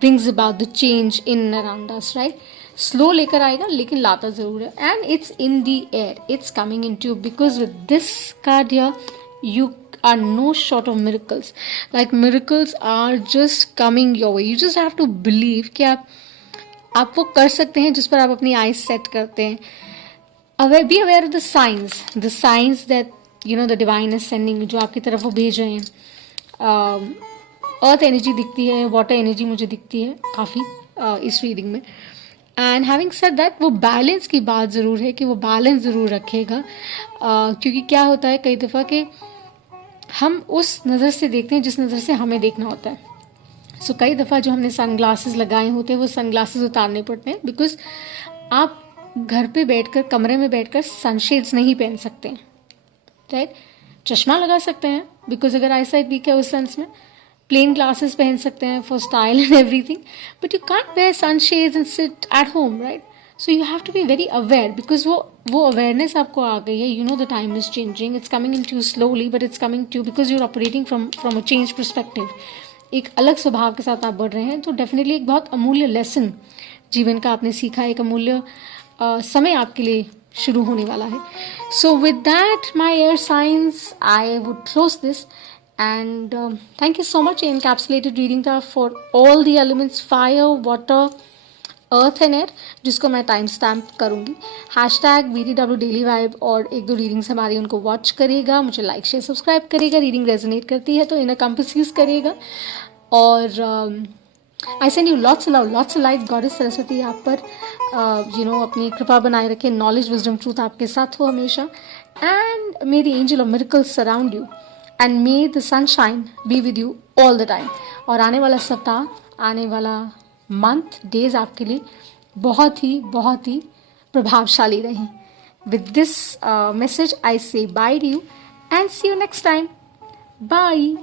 brings about the change in and around us, right? Slow लेकर आएगा, लेकिन लाता ज़रूर है. And it's in the air, it's coming into you, because with this card here, you are no short of miracles. Like miracles are just coming your way. You just have to believe कि आप वो कर सकते हैं जिस पर आप अपनी आइज सेट करते हैं. Aware, be aware of the science that you know the divine is sending, जो आपकी तरफ वो भेज रहे हैं. अर्थ एनर्जी दिखती है, वाटर एनर्जी मुझे दिखती है काफ़ी इस रीडिंग में. एंड हैविंग सेड दैट, वो बैलेंस की बात ज़रूर है कि वो बैलेंस ज़रूर रखेगा, क्योंकि क्या होता है कई दफ़ा कि हम उस नज़र से देखते हैं जिस नज़र से हमें देखना होता है. सो कई दफ़ा जो हमने सन ग्लासेस लगाए होते हैं वो सन ग्लासेस उतारने पड़ते हैं, बिकॉज आप घर पे बैठकर, कमरे में बैठकर सनशेड्स नहीं पहन सकते हैं, राइट. चश्मा लगा सकते हैं बिकॉज अगर आई साइट वीक है उस सेंस में. प्लेन ग्लासेस पहन सकते हैं for style and everything, but you can't wear sunshades and sit at home, right. So you have to be very aware, because वो अवेयरनेस आपको आ गई है. You know the time is changing, it's coming in too slowly, but it's coming too because you are operating from a change perspective. एक अलग स्वभाव के साथ आप बढ़ रहे हैं, तो डेफिनेटली एक बहुत अमूल्य लेसन जीवन का आपने सीखा, एक अमूल्य समय आपके लिए शुरू होने वाला है. So with that my air signs, I would close this, and thank you so much. Encapsulated reading था for all the elements, fire, water, earth and air, जिसको मैं टाइम स्टैम्प करूँगी. हैशटैग BDW डेली वाइब, और एक दो readings हमारी उनको watch करिएगा, मुझे लाइक शेयर सब्सक्राइब करिएगा. रीडिंग रेजोनेट करती है तो इनर कंपास यूज़ करिएगा. और I send you lots of light. Goddess Saraswati आप पर यू नो अपनी कृपा बनाए रखे, नॉलेज, विजडम, ट्रूथ आपके साथ हो हमेशा. And may the angel of miracles surround you, and may the sunshine be with you all the time. और आने वाला सप्ताह, आने वाला मंथ, डेज आपके लिए बहुत ही प्रभावशाली रहें. With this message I say bye to you and see you next time. Bye.